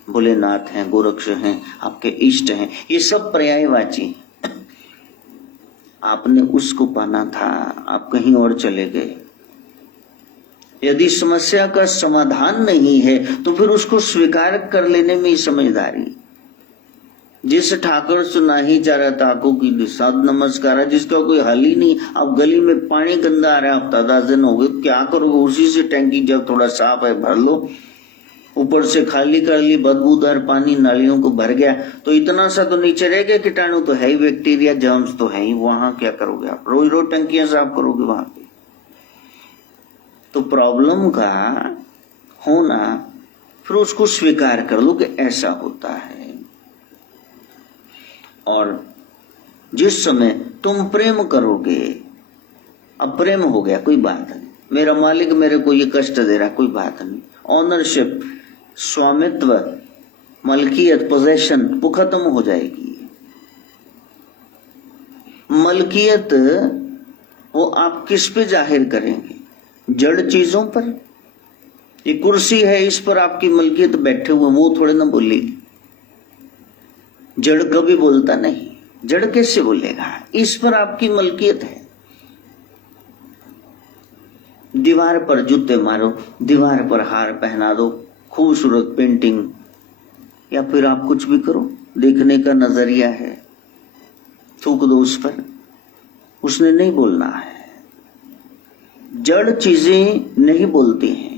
भोलेनाथ हैं, गोरक्ष हैं, आपके इष्ट हैं, ये सब पर्यायवाची। आपने उसको पाना था, आप कहीं और चले गए। यदि समस्या का समाधान नहीं है तो फिर उसको स्वीकार कर लेने में ही समझदारी। जिस ठाकुर सुनाही चारा ताको की साध नमस्कार, जिसका कोई हल ही नहीं। अब गली में पानी गंदा आ रहा है, हफ्ता 10 दिन हो गए, क्या करोगे, उसी से टैंकी जब थोड़ा साफ है भर लो, ऊपर से खाली कर ली, बदबूदार पानी नालियों को भर गया तो इतना सा तो नीचे रह गया, कीटाणु तो है ही, बैक्टीरिया जर्म्स तो है ही, वहां क्या करोगे आप, रोज रोज टंकियां साफ करोगे वहां पे। तो प्रॉब्लम का होना, फिर उसको स्वीकार कर लो कि ऐसा होता है। और जिस समय तुम प्रेम करोगे, अब प्रेम हो गया कोई बात नहीं, मेरा मालिक मेरे को ये कष्ट दे रहा कोई बात नहीं, ऑनरशिप, स्वामित्व, मलकियत, पोजेशन वो खत्म हो जाएगी। मलकियत वो आप किस पे जाहिर करेंगे, जड़ चीजों पर। ये कुर्सी है, इस पर आपकी मलकियत बैठे हुए, वो थोड़े ना बोलेगी। जड़ कभी बोलता नहीं, जड़ कैसे बोलेगा, इस पर आपकी मलकियत है। दीवार पर जूते मारो, दीवार पर हार पहना दो, खूबसूरत पेंटिंग, या फिर आप कुछ भी करो, देखने का नजरिया है, थूक दो उस पर, उसने नहीं बोलना है। जड़ चीजें नहीं बोलती हैं।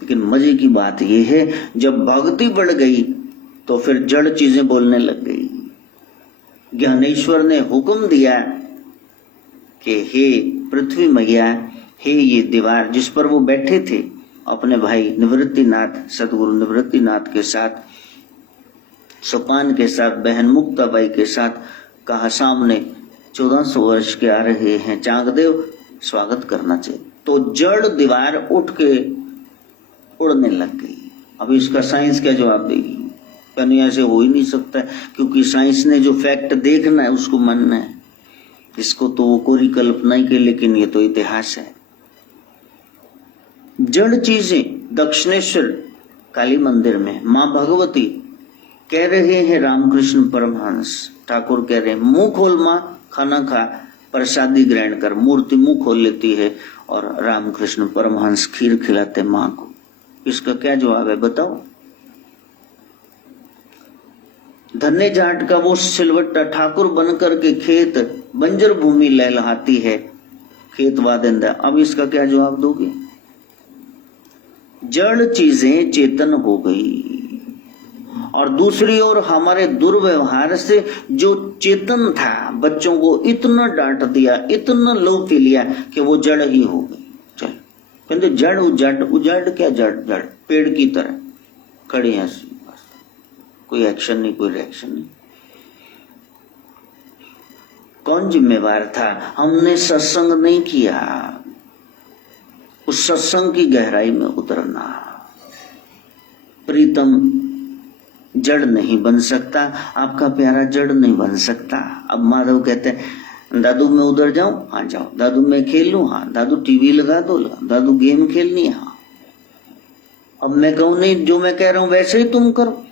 लेकिन मजे की बात यह है, जब भक्ति बढ़ गई तो फिर जड़ चीजें बोलने लग गई। ज्ञानेश्वर ने हुक्म दिया कि हे पृथ्वी मैया, हे ये दीवार जिस पर वो बैठे थे अपने भाई निवृत्तिनाथ, सदगुरु निवृत्तिनाथ के साथ, सोपान के साथ, बहन मुक्ताबाई के साथ, कहा सामने 1400 वर्ष के आ रहे हैं चांगदेव, स्वागत करना चाहिए। तो जड़ दीवार उठ के उड़ने लग गई। अब इसका साइंस क्या जवाब देगी, कहने ऐसे हो ही नहीं सकता, क्योंकि साइंस ने जो फैक्ट देखना है उसको मानना है। इसको तो वो कोरी कल्पना ही के, लेकिन ये तो इतिहास है। जड़ चीजें दक्षिणेश्वर काली मंदिर में मां भगवती कह रहे हैं, रामकृष्ण परमहंस ठाकुर कह रहे हैं, मुंह खोल मां, खाना खा, प्रसादी ग्रहण कर। मूर्ति मुंह खोल लेती है और रामकृष्ण परमहंस खीर खिलाते मां को। इसका क्या जवाब है बताओ। धन्य जाट का वो सिलवट्टा ठाकुर बनकर के खेत बंजर भूमि लहलहाती है, खेत वादिंदा। अब इसका क्या जवाब दोगे? जड़ चीजें चेतन हो गई, और दूसरी ओर हमारे दुर्व्यवहार से जो चेतन था बच्चों को इतना डांट दिया, इतना लो पी लिया कि वो जड़ ही हो गई। चल कहते जड़ उजड़, उजड़ क्या जड़? जड़ पेड़ की तरह खड़े हैं, बस कोई एक्शन नहीं, कोई रिएक्शन नहीं। कौन जिम्मेवार था? हमने सत्संग नहीं किया, उस सत्संग की गहराई में उतरना। प्रीतम जड़ नहीं बन सकता, आपका प्यारा जड़ नहीं बन सकता। अब माधव कहते हैं दादू मैं उधर जाऊं, हाँ जाओ। दादू मैं खेल लूं, हाँ। दादू टीवी लगा दो, दादू गेम खेलनी, हाँ। अब मैं कहूं नहीं, जो मैं कह रहा हूं वैसे ही तुम करो।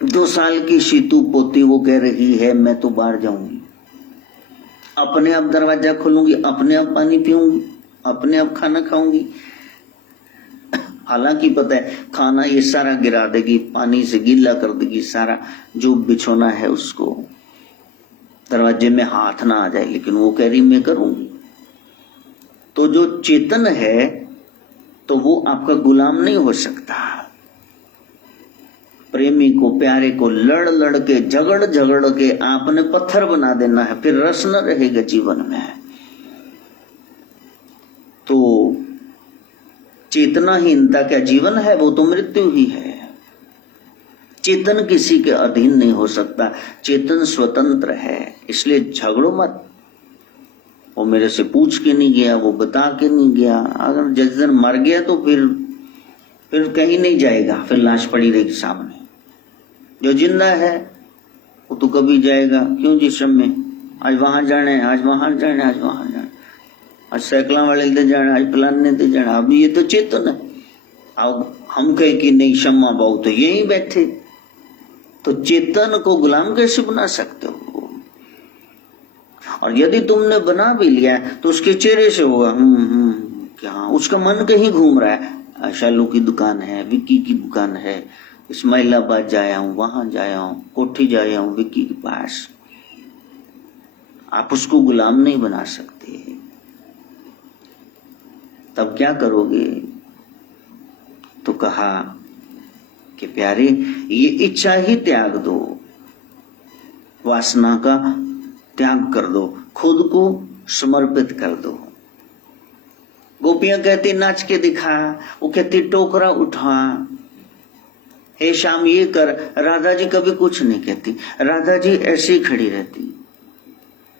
2 साल की शीतू पोती वो कह रही है मैं तो बाहर जाऊंगी, अपने आप दरवाजा खोलूंगी, अपने आप पानी पीऊंगी, अपने आप खाना खाऊंगी। हालांकि पता है खाना ये सारा गिरा देगी, पानी से गीला कर देगी सारा, जो बिछोना है उसको, दरवाजे में हाथ ना आ जाए, लेकिन वो कह रही मैं करूंगी। तो जो चेतन है तो वो आपका गुलाम नहीं हो सकता। प्रेमी को, प्यारे को लड़ लड़ के, झगड़ झगड़ के आपने पत्थर बना देना है, फिर रस न रहेगा जीवन में। तो चेतनाहीनता क्या जीवन है? वो तो मृत्यु ही है। चेतन किसी के अधीन नहीं हो सकता, चेतन स्वतंत्र है। इसलिए झगड़ो मत। वो मेरे से पूछ के नहीं गया, वो बता के नहीं गया, अगर जिस दिन मर गया तो फिर कहीं नहीं जाएगा, फिर लाश पड़ी रहेगी सामने। जो जिंदा है वो तो कभी जाएगा क्यों जिस्म में, आज वहां जाना है, आज वहां जाना है, आज वहां जाना, आज सैकड़ा वाले दे जाना, आज फलाने दे जाना। अब ये तो चेतन है। अब हम कहे कि नहीं क्षमा पाओ तो यही बैठे, तो चेतन को गुलाम कैसे बना सकते हो? और यदि तुमने बना भी लिया तो उसके चेहरे से होगा क्या, उसका मन कहीं घूम रहा है। शालू की दुकान है, विक्की की दुकान है, इस्माइलाबाद जाया हूं, वहां जाया हूं, कोठी जाया हूं विक्की के पास। आप उसको गुलाम नहीं बना सकते। तब क्या करोगे? तो कहा कि प्यारे ये इच्छा ही त्याग दो, वासना का त्याग कर दो, खुद को समर्पित कर दो। गोपियां कहती नाच के दिखा, वो कहती टोकरा उठा, हे श्याम ये कर। राधा जी कभी कुछ नहीं कहती, राधा जी ऐसे ही खड़ी रहती।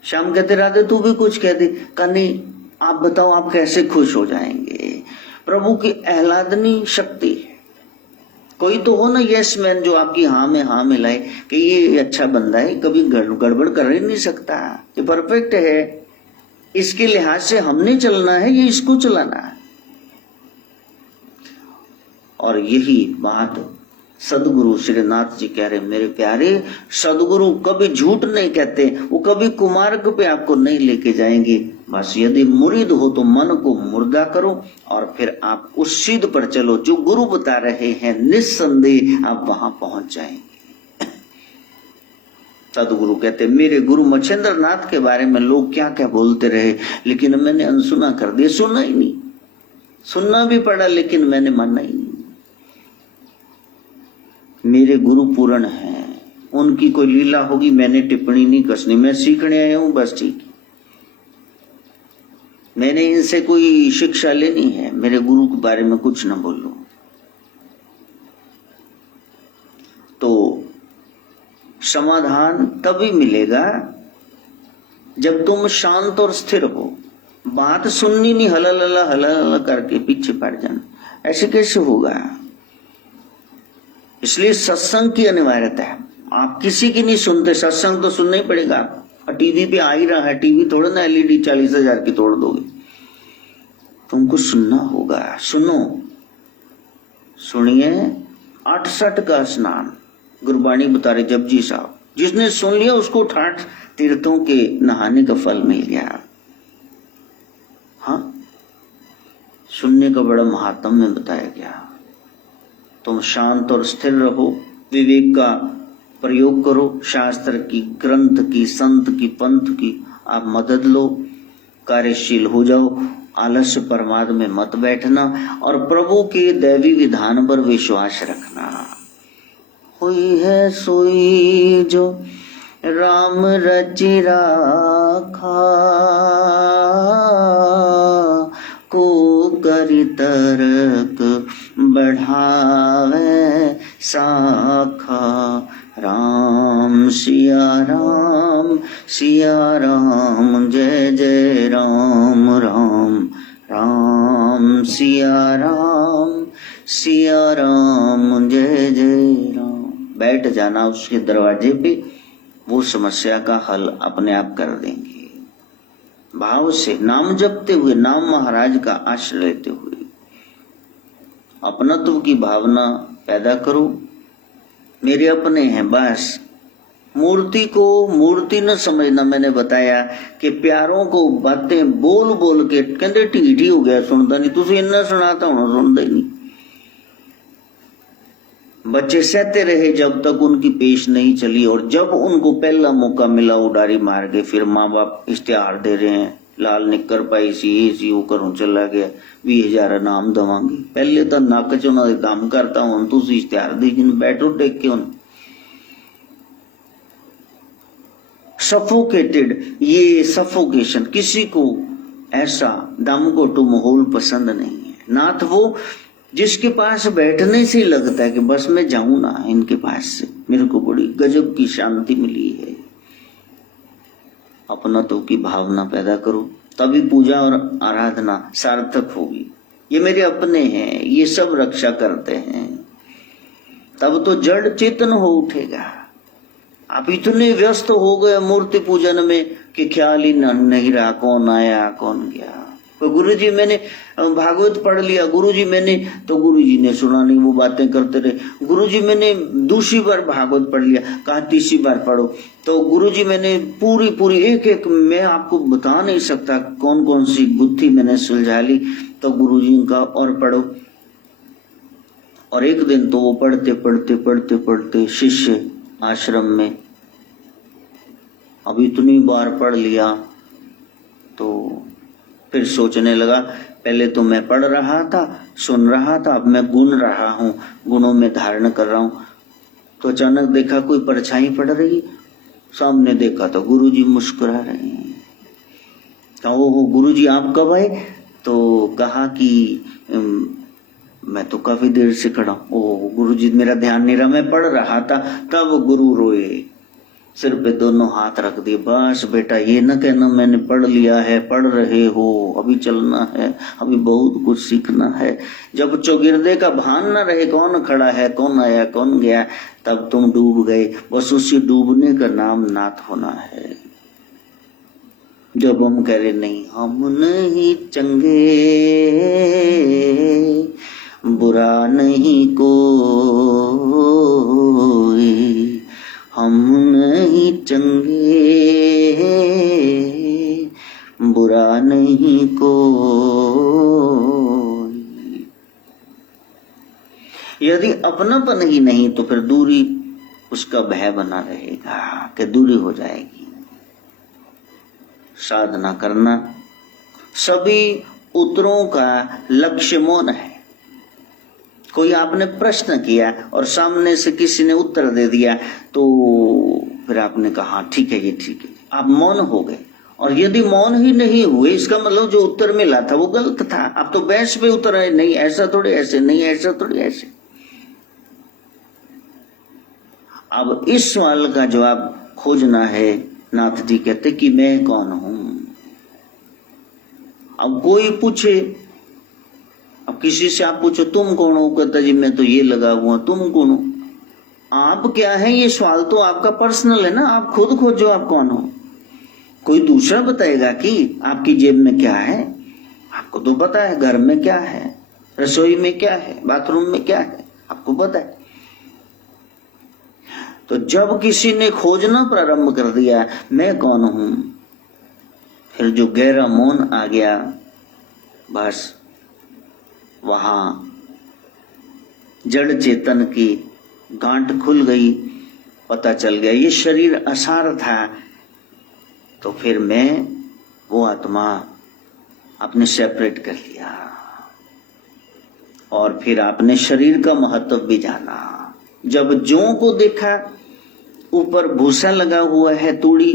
श्याम कहते राधा तू भी कुछ कहती, कहीं आप बताओ आप कैसे खुश हो जाएंगे? प्रभु की आह्लादनी शक्ति है। कोई तो हो ना यस मैन जो आपकी हाँ में हाँ मिलाए कि ये अच्छा बंदा है, कभी गड़बड़ कर ही नहीं सकता, ये परफेक्ट है, इसके लिहाज से हमने चलना है, ये इसको चलाना है। और यही बात सदगुरु श्रीनाथ जी कह रहे, मेरे प्यारे सदगुरु कभी झूठ नहीं कहते, वो कभी कुमार्ग पे आपको नहीं लेके जाएंगे। बस यदि मुरीद हो तो मन को मुर्दा करो और फिर आप उस सीध पर चलो जो गुरु बता रहे हैं, निस्संदेह आप वहां पहुंच जाएंगे। सदगुरु कहते मेरे गुरु मच्छिंद्र नाथ के बारे में लोग क्या क्या बोलते रहे, लेकिन मैंने अनसुना कर दिया, सुना ही नहीं, सुनना भी पड़ा लेकिन मैंने माना ही नहीं। मेरे गुरु पूर्ण हैं, उनकी कोई लीला होगी मैंने टिप्पणी नहीं कसनी, मैं सीखने आया हूं बस, ठीक, मैंने इनसे कोई शिक्षा लेनी है, मेरे गुरु के बारे में कुछ ना बोलूं। तो समाधान तभी मिलेगा जब तुम शांत और स्थिर हो। बात सुननी नहीं, हला हला करके पीछे पड़ जाना, ऐसे कैसे होगा? इसलिए सत्संग की अनिवार्यता है। आप किसी की नहीं सुनते, सत्संग तो सुनना ही पड़ेगा। और टीवी पे आ ही रहा है, टीवी थोड़ा ना एलईडी 40,000 की तोड़ दोगे, तुमको सुनना होगा। सुनो, सुनिए 68 का स्नान गुरबाणी बता रहे जपजी साहब, जिसने सुन लिया उसको 68 तीर्थों के नहाने का फल मिल गया। हाँ, सुनने का बड़ा महात्म्य बताया गया। तुम शांत और स्थिर रहो, विवेक का प्रयोग करो, शास्त्र की, ग्रंथ की, संत की, पंथ की आप मदद लो, कार्यशील हो जाओ, आलस्य प्रमाद में मत बैठना और प्रभु के दैवी विधान पर विश्वास रखना। हुई है सोई जो राम रचि राखा, को करि तरक बढ़ावे साखा। राम सिया राम जय जय राम राम, राम सिया राम जय जय राम। बैठ जाना उसके दरवाजे पे, वो समस्या का हल अपने आप कर देंगे। भाव से नाम जपते हुए, नाम महाराज का आश्रय लेते हुए अपनत्व की भावना पैदा करो। मेरे अपने हैं बस। मूर्ति को मूर्ति न समझना। मैंने बताया कि प्यारों को बातें बोल बोल के कहते ढीठ ही हो गया, सुनता नहीं। तुझे इन्ना सुनाता हूं, सुनता ही नहीं। बच्चे सहते रहे जब तक उनकी पेश नहीं चली, और जब उनको पहला मौका मिला उडारी मार के, फिर माँ बाप इश्तिहार दे रहे हैं, लाल निक्कर पाई सी ये सी वो घरों चला गया, 20,000 इनाम देवांगे। पहले तो नक च उन्होंने दम करता हूं, तुम इश्तिहार दी जिन बैठो टेक के। सफोकेटेड, ये सफोकेशन, किसी को ऐसा दम घोटू माहौल पसंद नहीं है। नाथ वो जिसके पास बैठने से लगता है कि बस मैं जाऊं ना इनके पास से, मेरे को बड़ी गजब की शांति मिली है। अपनत्व की भावना पैदा करो, तभी पूजा और आराधना सार्थक होगी। ये मेरे अपने हैं, ये सब रक्षा करते हैं, तब तो जड़ चेतन हो उठेगा। आप इतने व्यस्त हो गए मूर्ति पूजन में कि ख्याल ही नहीं रहा कौन आया कौन गया। तो गुरुजी मैंने भागवत पढ़ लिया, गुरुजी मैंने, तो गुरुजी ने सुना नहीं, वो बातें करते रहे। गुरुजी मैंने दूसरी बार भागवत पढ़ लिया, कहा तीसरी बार पढ़ो। तो गुरुजी मैंने पूरी एक मैं आपको बता नहीं सकता कौन कौन सी गुत्थी मैंने सुलझा ली। तो गुरुजी का और पढ़ो। और एक दिन तो वो पढ़ते शिष्य आश्रम में अब इतनी बार पढ़ लिया, तो फिर सोचने लगा, पहले तो मैं पढ़ रहा था, सुन रहा था, अब मैं गुण रहा हूं, गुणों में धारण कर रहा हूं। तो अचानक देखा कोई परछाई पड़ रही, सामने देखा तो गुरुजी मुस्कुरा रहे हैं। कहा ओहो गुरुजी आप कब आए? तो कहा कि मैं तो काफी देर से खड़ा हूं। ओह गुरुजी मेरा ध्यान नहीं रहा, मैं पढ़ रहा था। तब गुरु रोए, सिर पे दोनों हाथ रख दिए, बस बेटा ये न कहना मैंने पढ़ लिया है, पढ़ रहे हो, अभी चलना है, अभी बहुत कुछ सीखना है। जब चौगिर्दे का भान न रहे कौन खड़ा है, कौन आया कौन गया, तब तुम डूब गए। बस उसी डूबने का नाम नाथ होना है। जब हम कह रहे नहीं हम नहीं चंगे, बुरा नहीं कोई, हम नहीं चंगे, बुरा नहीं कोई। यदि अपनापन ही नहीं तो फिर दूरी उसका भय बना रहेगा कि दूरी हो जाएगी। साधना करना, सभी उत्तरों का लक्ष्य मौन है। कोई आपने प्रश्न किया और सामने से किसी ने उत्तर दे दिया, तो फिर आपने कहा ठीक है ये ठीक है, आप मौन हो गए। और यदि मौन ही नहीं हुए, इसका मतलब जो उत्तर मिला था वो गलत था। आप तो बहस पे उतर आए, नहीं ऐसा थोड़ी ऐसे, नहीं ऐसा थोड़ी ऐसे। अब इस सवाल का जवाब खोजना है। नाथ जी कहते कि मैं कौन हूं। अब कोई पूछे, अब किसी से आप पूछो तुम कौन हो, कहता जी मैं तो ये लगा हुआ, तुम कौन हो? आप क्या है, ये सवाल तो आपका पर्सनल है ना, आप खुद खोजो आप कौन हो। कोई दूसरा बताएगा कि आपकी जेब में क्या है? आपको तो पता है, घर में क्या है, रसोई में क्या है, बाथरूम में क्या है, आपको पता है। तो जब किसी ने खोजना प्रारंभ कर दिया मैं कौन हूं, फिर जो गहरा मौन आ गया, बस वहां जड़ चेतन की गांठ खुल गई, पता चल गया ये शरीर असार था, तो फिर मैं वो आत्मा आपने सेपरेट कर लिया और फिर आपने शरीर का महत्व भी जाना। जब जौ को देखा ऊपर भूसा लगा हुआ है, तूड़ी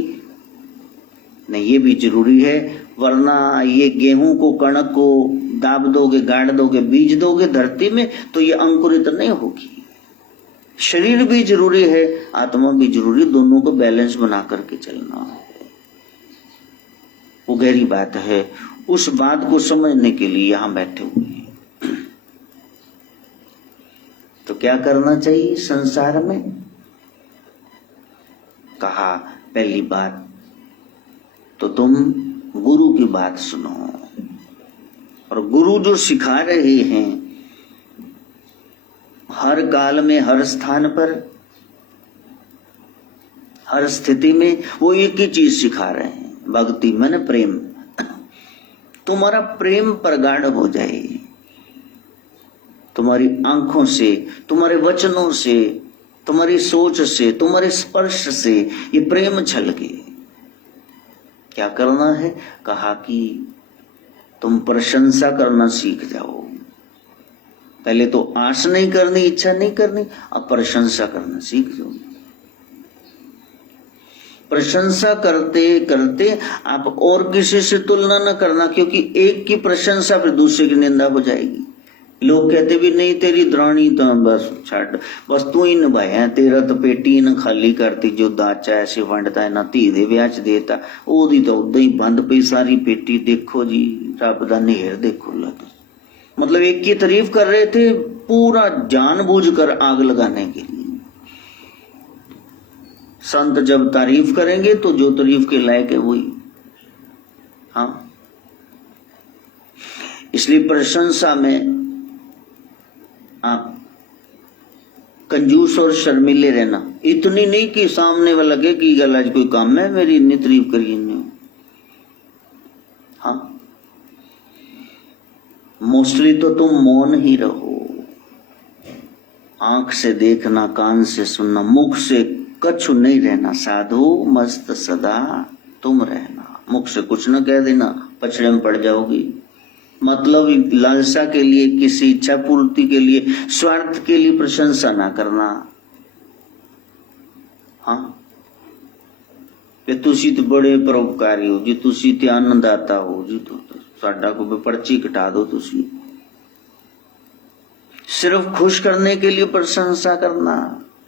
नहीं, ये भी जरूरी है, वरना ये गेहूं को कणक को दाब दोगे, गाड़ दोगे, बीज दोगे धरती में तो ये अंकुरित नहीं होगी। शरीर भी जरूरी है, आत्मा भी जरूरी, दोनों को बैलेंस बना करके चलना है। वो गहरी बात है, उस बात को समझने के लिए यहां बैठे हुए हैं। तो क्या करना चाहिए संसार में? कहा पहली बात तो तुम गुरु की बात सुनो, और गुरु जो सिखा रहे हैं हर काल में, हर स्थान पर, हर स्थिति में वो एक ही चीज सिखा रहे हैं, भक्ति मन प्रेम। तुम्हारा प्रेम प्रगाढ़ हो जाए, तुम्हारी आंखों से, तुम्हारे वचनों से, तुम्हारी सोच से, तुम्हारे स्पर्श से ये प्रेम छलके। क्या करना है? कहा कि तुम प्रशंसा करना सीख जाओ। पहले तो आस नहीं करनी, इच्छा नहीं करनी, अब प्रशंसा करना सीख जाओ। प्रशंसा करते करते आप और किसी से तुलना न करना, क्योंकि एक की प्रशंसा फिर दूसरे की निंदा हो जाएगी। लोग कहते भी नहीं तेरी द्राणी तो बस छड़, बस तू ही निभाया, तेरा तो पेटी न खाली करती, जो दाचा ऐसे वंडता है ना धी दे ब्याह च देता, ओदी तो उदा ही बंद पई सारी पेटी। देखो जी रब दा नेहर देखो लग, मतलब एक की तारीफ कर रहे थे पूरा जानबूझकर आग लगाने के लिए। संत जब तारीफ करेंगे तो जो तारीफ के लायक है वही। हाँ, इसलिए प्रशंसा में आप कंजूस और शर्मिले रहना। इतनी नहीं कि सामने वाला लगे कि गल आज कोई काम है मेरी इतनी तारीफ करी नहीं। हाँ, मोस्टली तो तुम मौन ही रहो, आंख से देखना, कान से सुनना, मुख से कछु नहीं रहना, साधु मस्त सदा तुम रहना। मुख से कुछ न कह देना, पछड़े में पड़ जाओगी। मतलब लालसा के लिए, किसी इच्छा पूर्ति के लिए, स्वार्थ के लिए प्रशंसा ना करना। हाँ, कि तुसी तो बड़े परोपकारी हो जी, तुसी ते आनंददाता हो जी, तो साडा को भी पर्ची कटा दो। तुसी सिर्फ खुश करने के लिए प्रशंसा करना,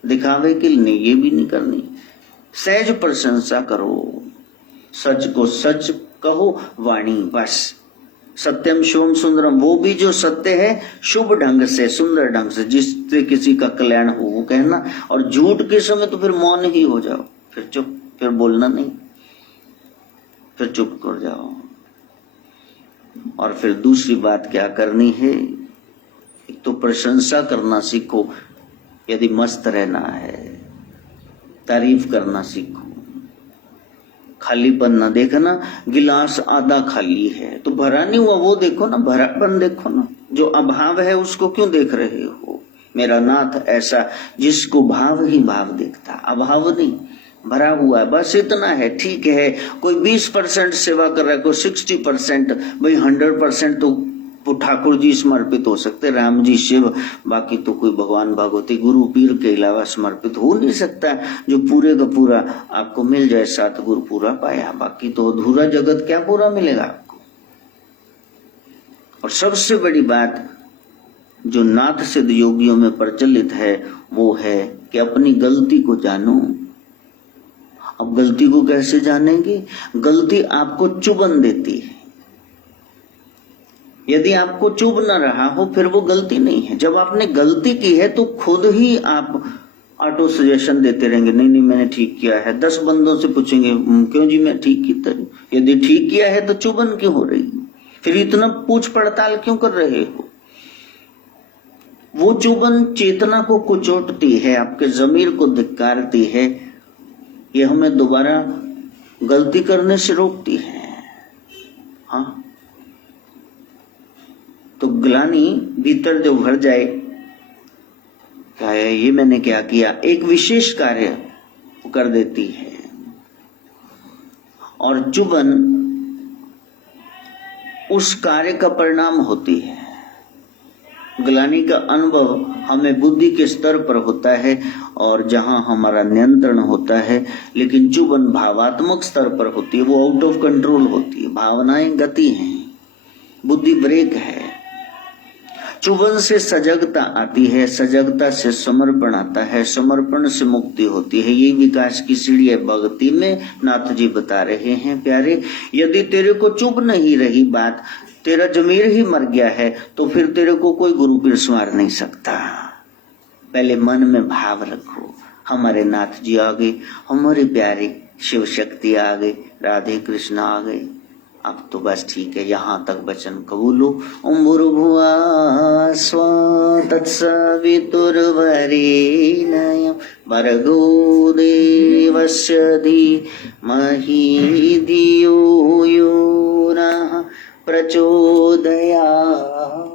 दिखावे के लिए नहीं, ये भी नहीं करनी। सहज प्रशंसा करो, सच को सच कहो, वाणी बस। सत्यम शुभम सुंदरम, वो भी जो सत्य है शुभ ढंग से, सुंदर ढंग से, जिससे किसी का कल्याण हो वो कहना। और झूठ के समय तो फिर मौन ही हो जाओ, फिर चुप, फिर बोलना नहीं, फिर चुप कर जाओ। और फिर दूसरी बात क्या करनी है? एक तो प्रशंसा करना सीखो, यदि मस्त रहना है तारीफ करना सीखो। खालीपन ना देखना, गिलास आधा खाली है तो भरा नहीं हुआ वो देखो ना, भरापन देखो ना। जो अभाव है उसको क्यों देख रहे हो? मेरा नाथ ऐसा जिसको भाव ही भाव देखता, अभाव नहीं, भरा हुआ है, बस इतना है। ठीक है, कोई 20% सेवा कर रहा है, कोई 60%, भाई 100% तो ठाकुर जी समर्पित हो सकते, राम जी शिव, बाकी तो कोई भगवान भगवती गुरु पीर के अलावा समर्पित हो नहीं सकता। जो पूरे का पूरा आपको मिल जाए, सतगुरु पूरा पाया, बाकी तो अधूरा जगत क्या पूरा मिलेगा आपको। और सबसे बड़ी बात जो नाथ सिद्ध योगियों में प्रचलित है वो है कि अपनी गलती को जानो। अब गलती को कैसे जानेंगे? गलती आपको चुभन देती है, यदि आपको चुभ न रहा हो फिर वो गलती नहीं है। जब आपने गलती की है तो खुद ही आप ऑटो सजेशन देते रहेंगे, नहीं नहीं मैंने ठीक किया है। 10 बंदों से पूछेंगे क्यों जी मैं ठीक किया? यदि ठीक किया है तो चुभन क्यों हो रही? फिर इतना पूछ पड़ताल क्यों कर रहे हो? वो चुभन चेतना को कुचोटती है, आपके जमीर को धिक्कारती है, ये हमें दोबारा गलती करने से रोकती है। हाँ, तो ग्लानि भीतर जो भर जाए क्या है, ये मैंने क्या किया, एक विशेष कार्य कर देती है। और चुभन उस कार्य का परिणाम होती है। ग्लानि का अनुभव हमें बुद्धि के स्तर पर होता है और जहां हमारा नियंत्रण होता है, लेकिन चुभन भावात्मक स्तर पर होती है, वो आउट ऑफ कंट्रोल होती है। भावनाएं गति हैं, बुद्धि ब्रेक है। चुभन से सजगता आती है, सजगता से समर्पण आता है, समर्पण से मुक्ति होती है। ये विकास की सीढ़ी है। भक्ति में नाथ जी बता रहे हैं, प्यारे, यदि तेरे को चुभ नहीं रही बात, तेरा जमीर ही मर गया है, तो फिर तेरे को कोई गुरु पीर संवार नहीं सकता। पहले मन में भाव रखो, हमारे नाथ जी आ गए, हमारे प्यारे शिव शक्ति आ गए, राधे कृष्ण आ गए, अब तो बस ठीक है, यहाँ तक वचन कबूलो। ओम भूर्भुवः स्वः तत्सवितुर्वरेण्यं भर्गो देवस्य धीमहि धियो यो नः प्रचोदयात्।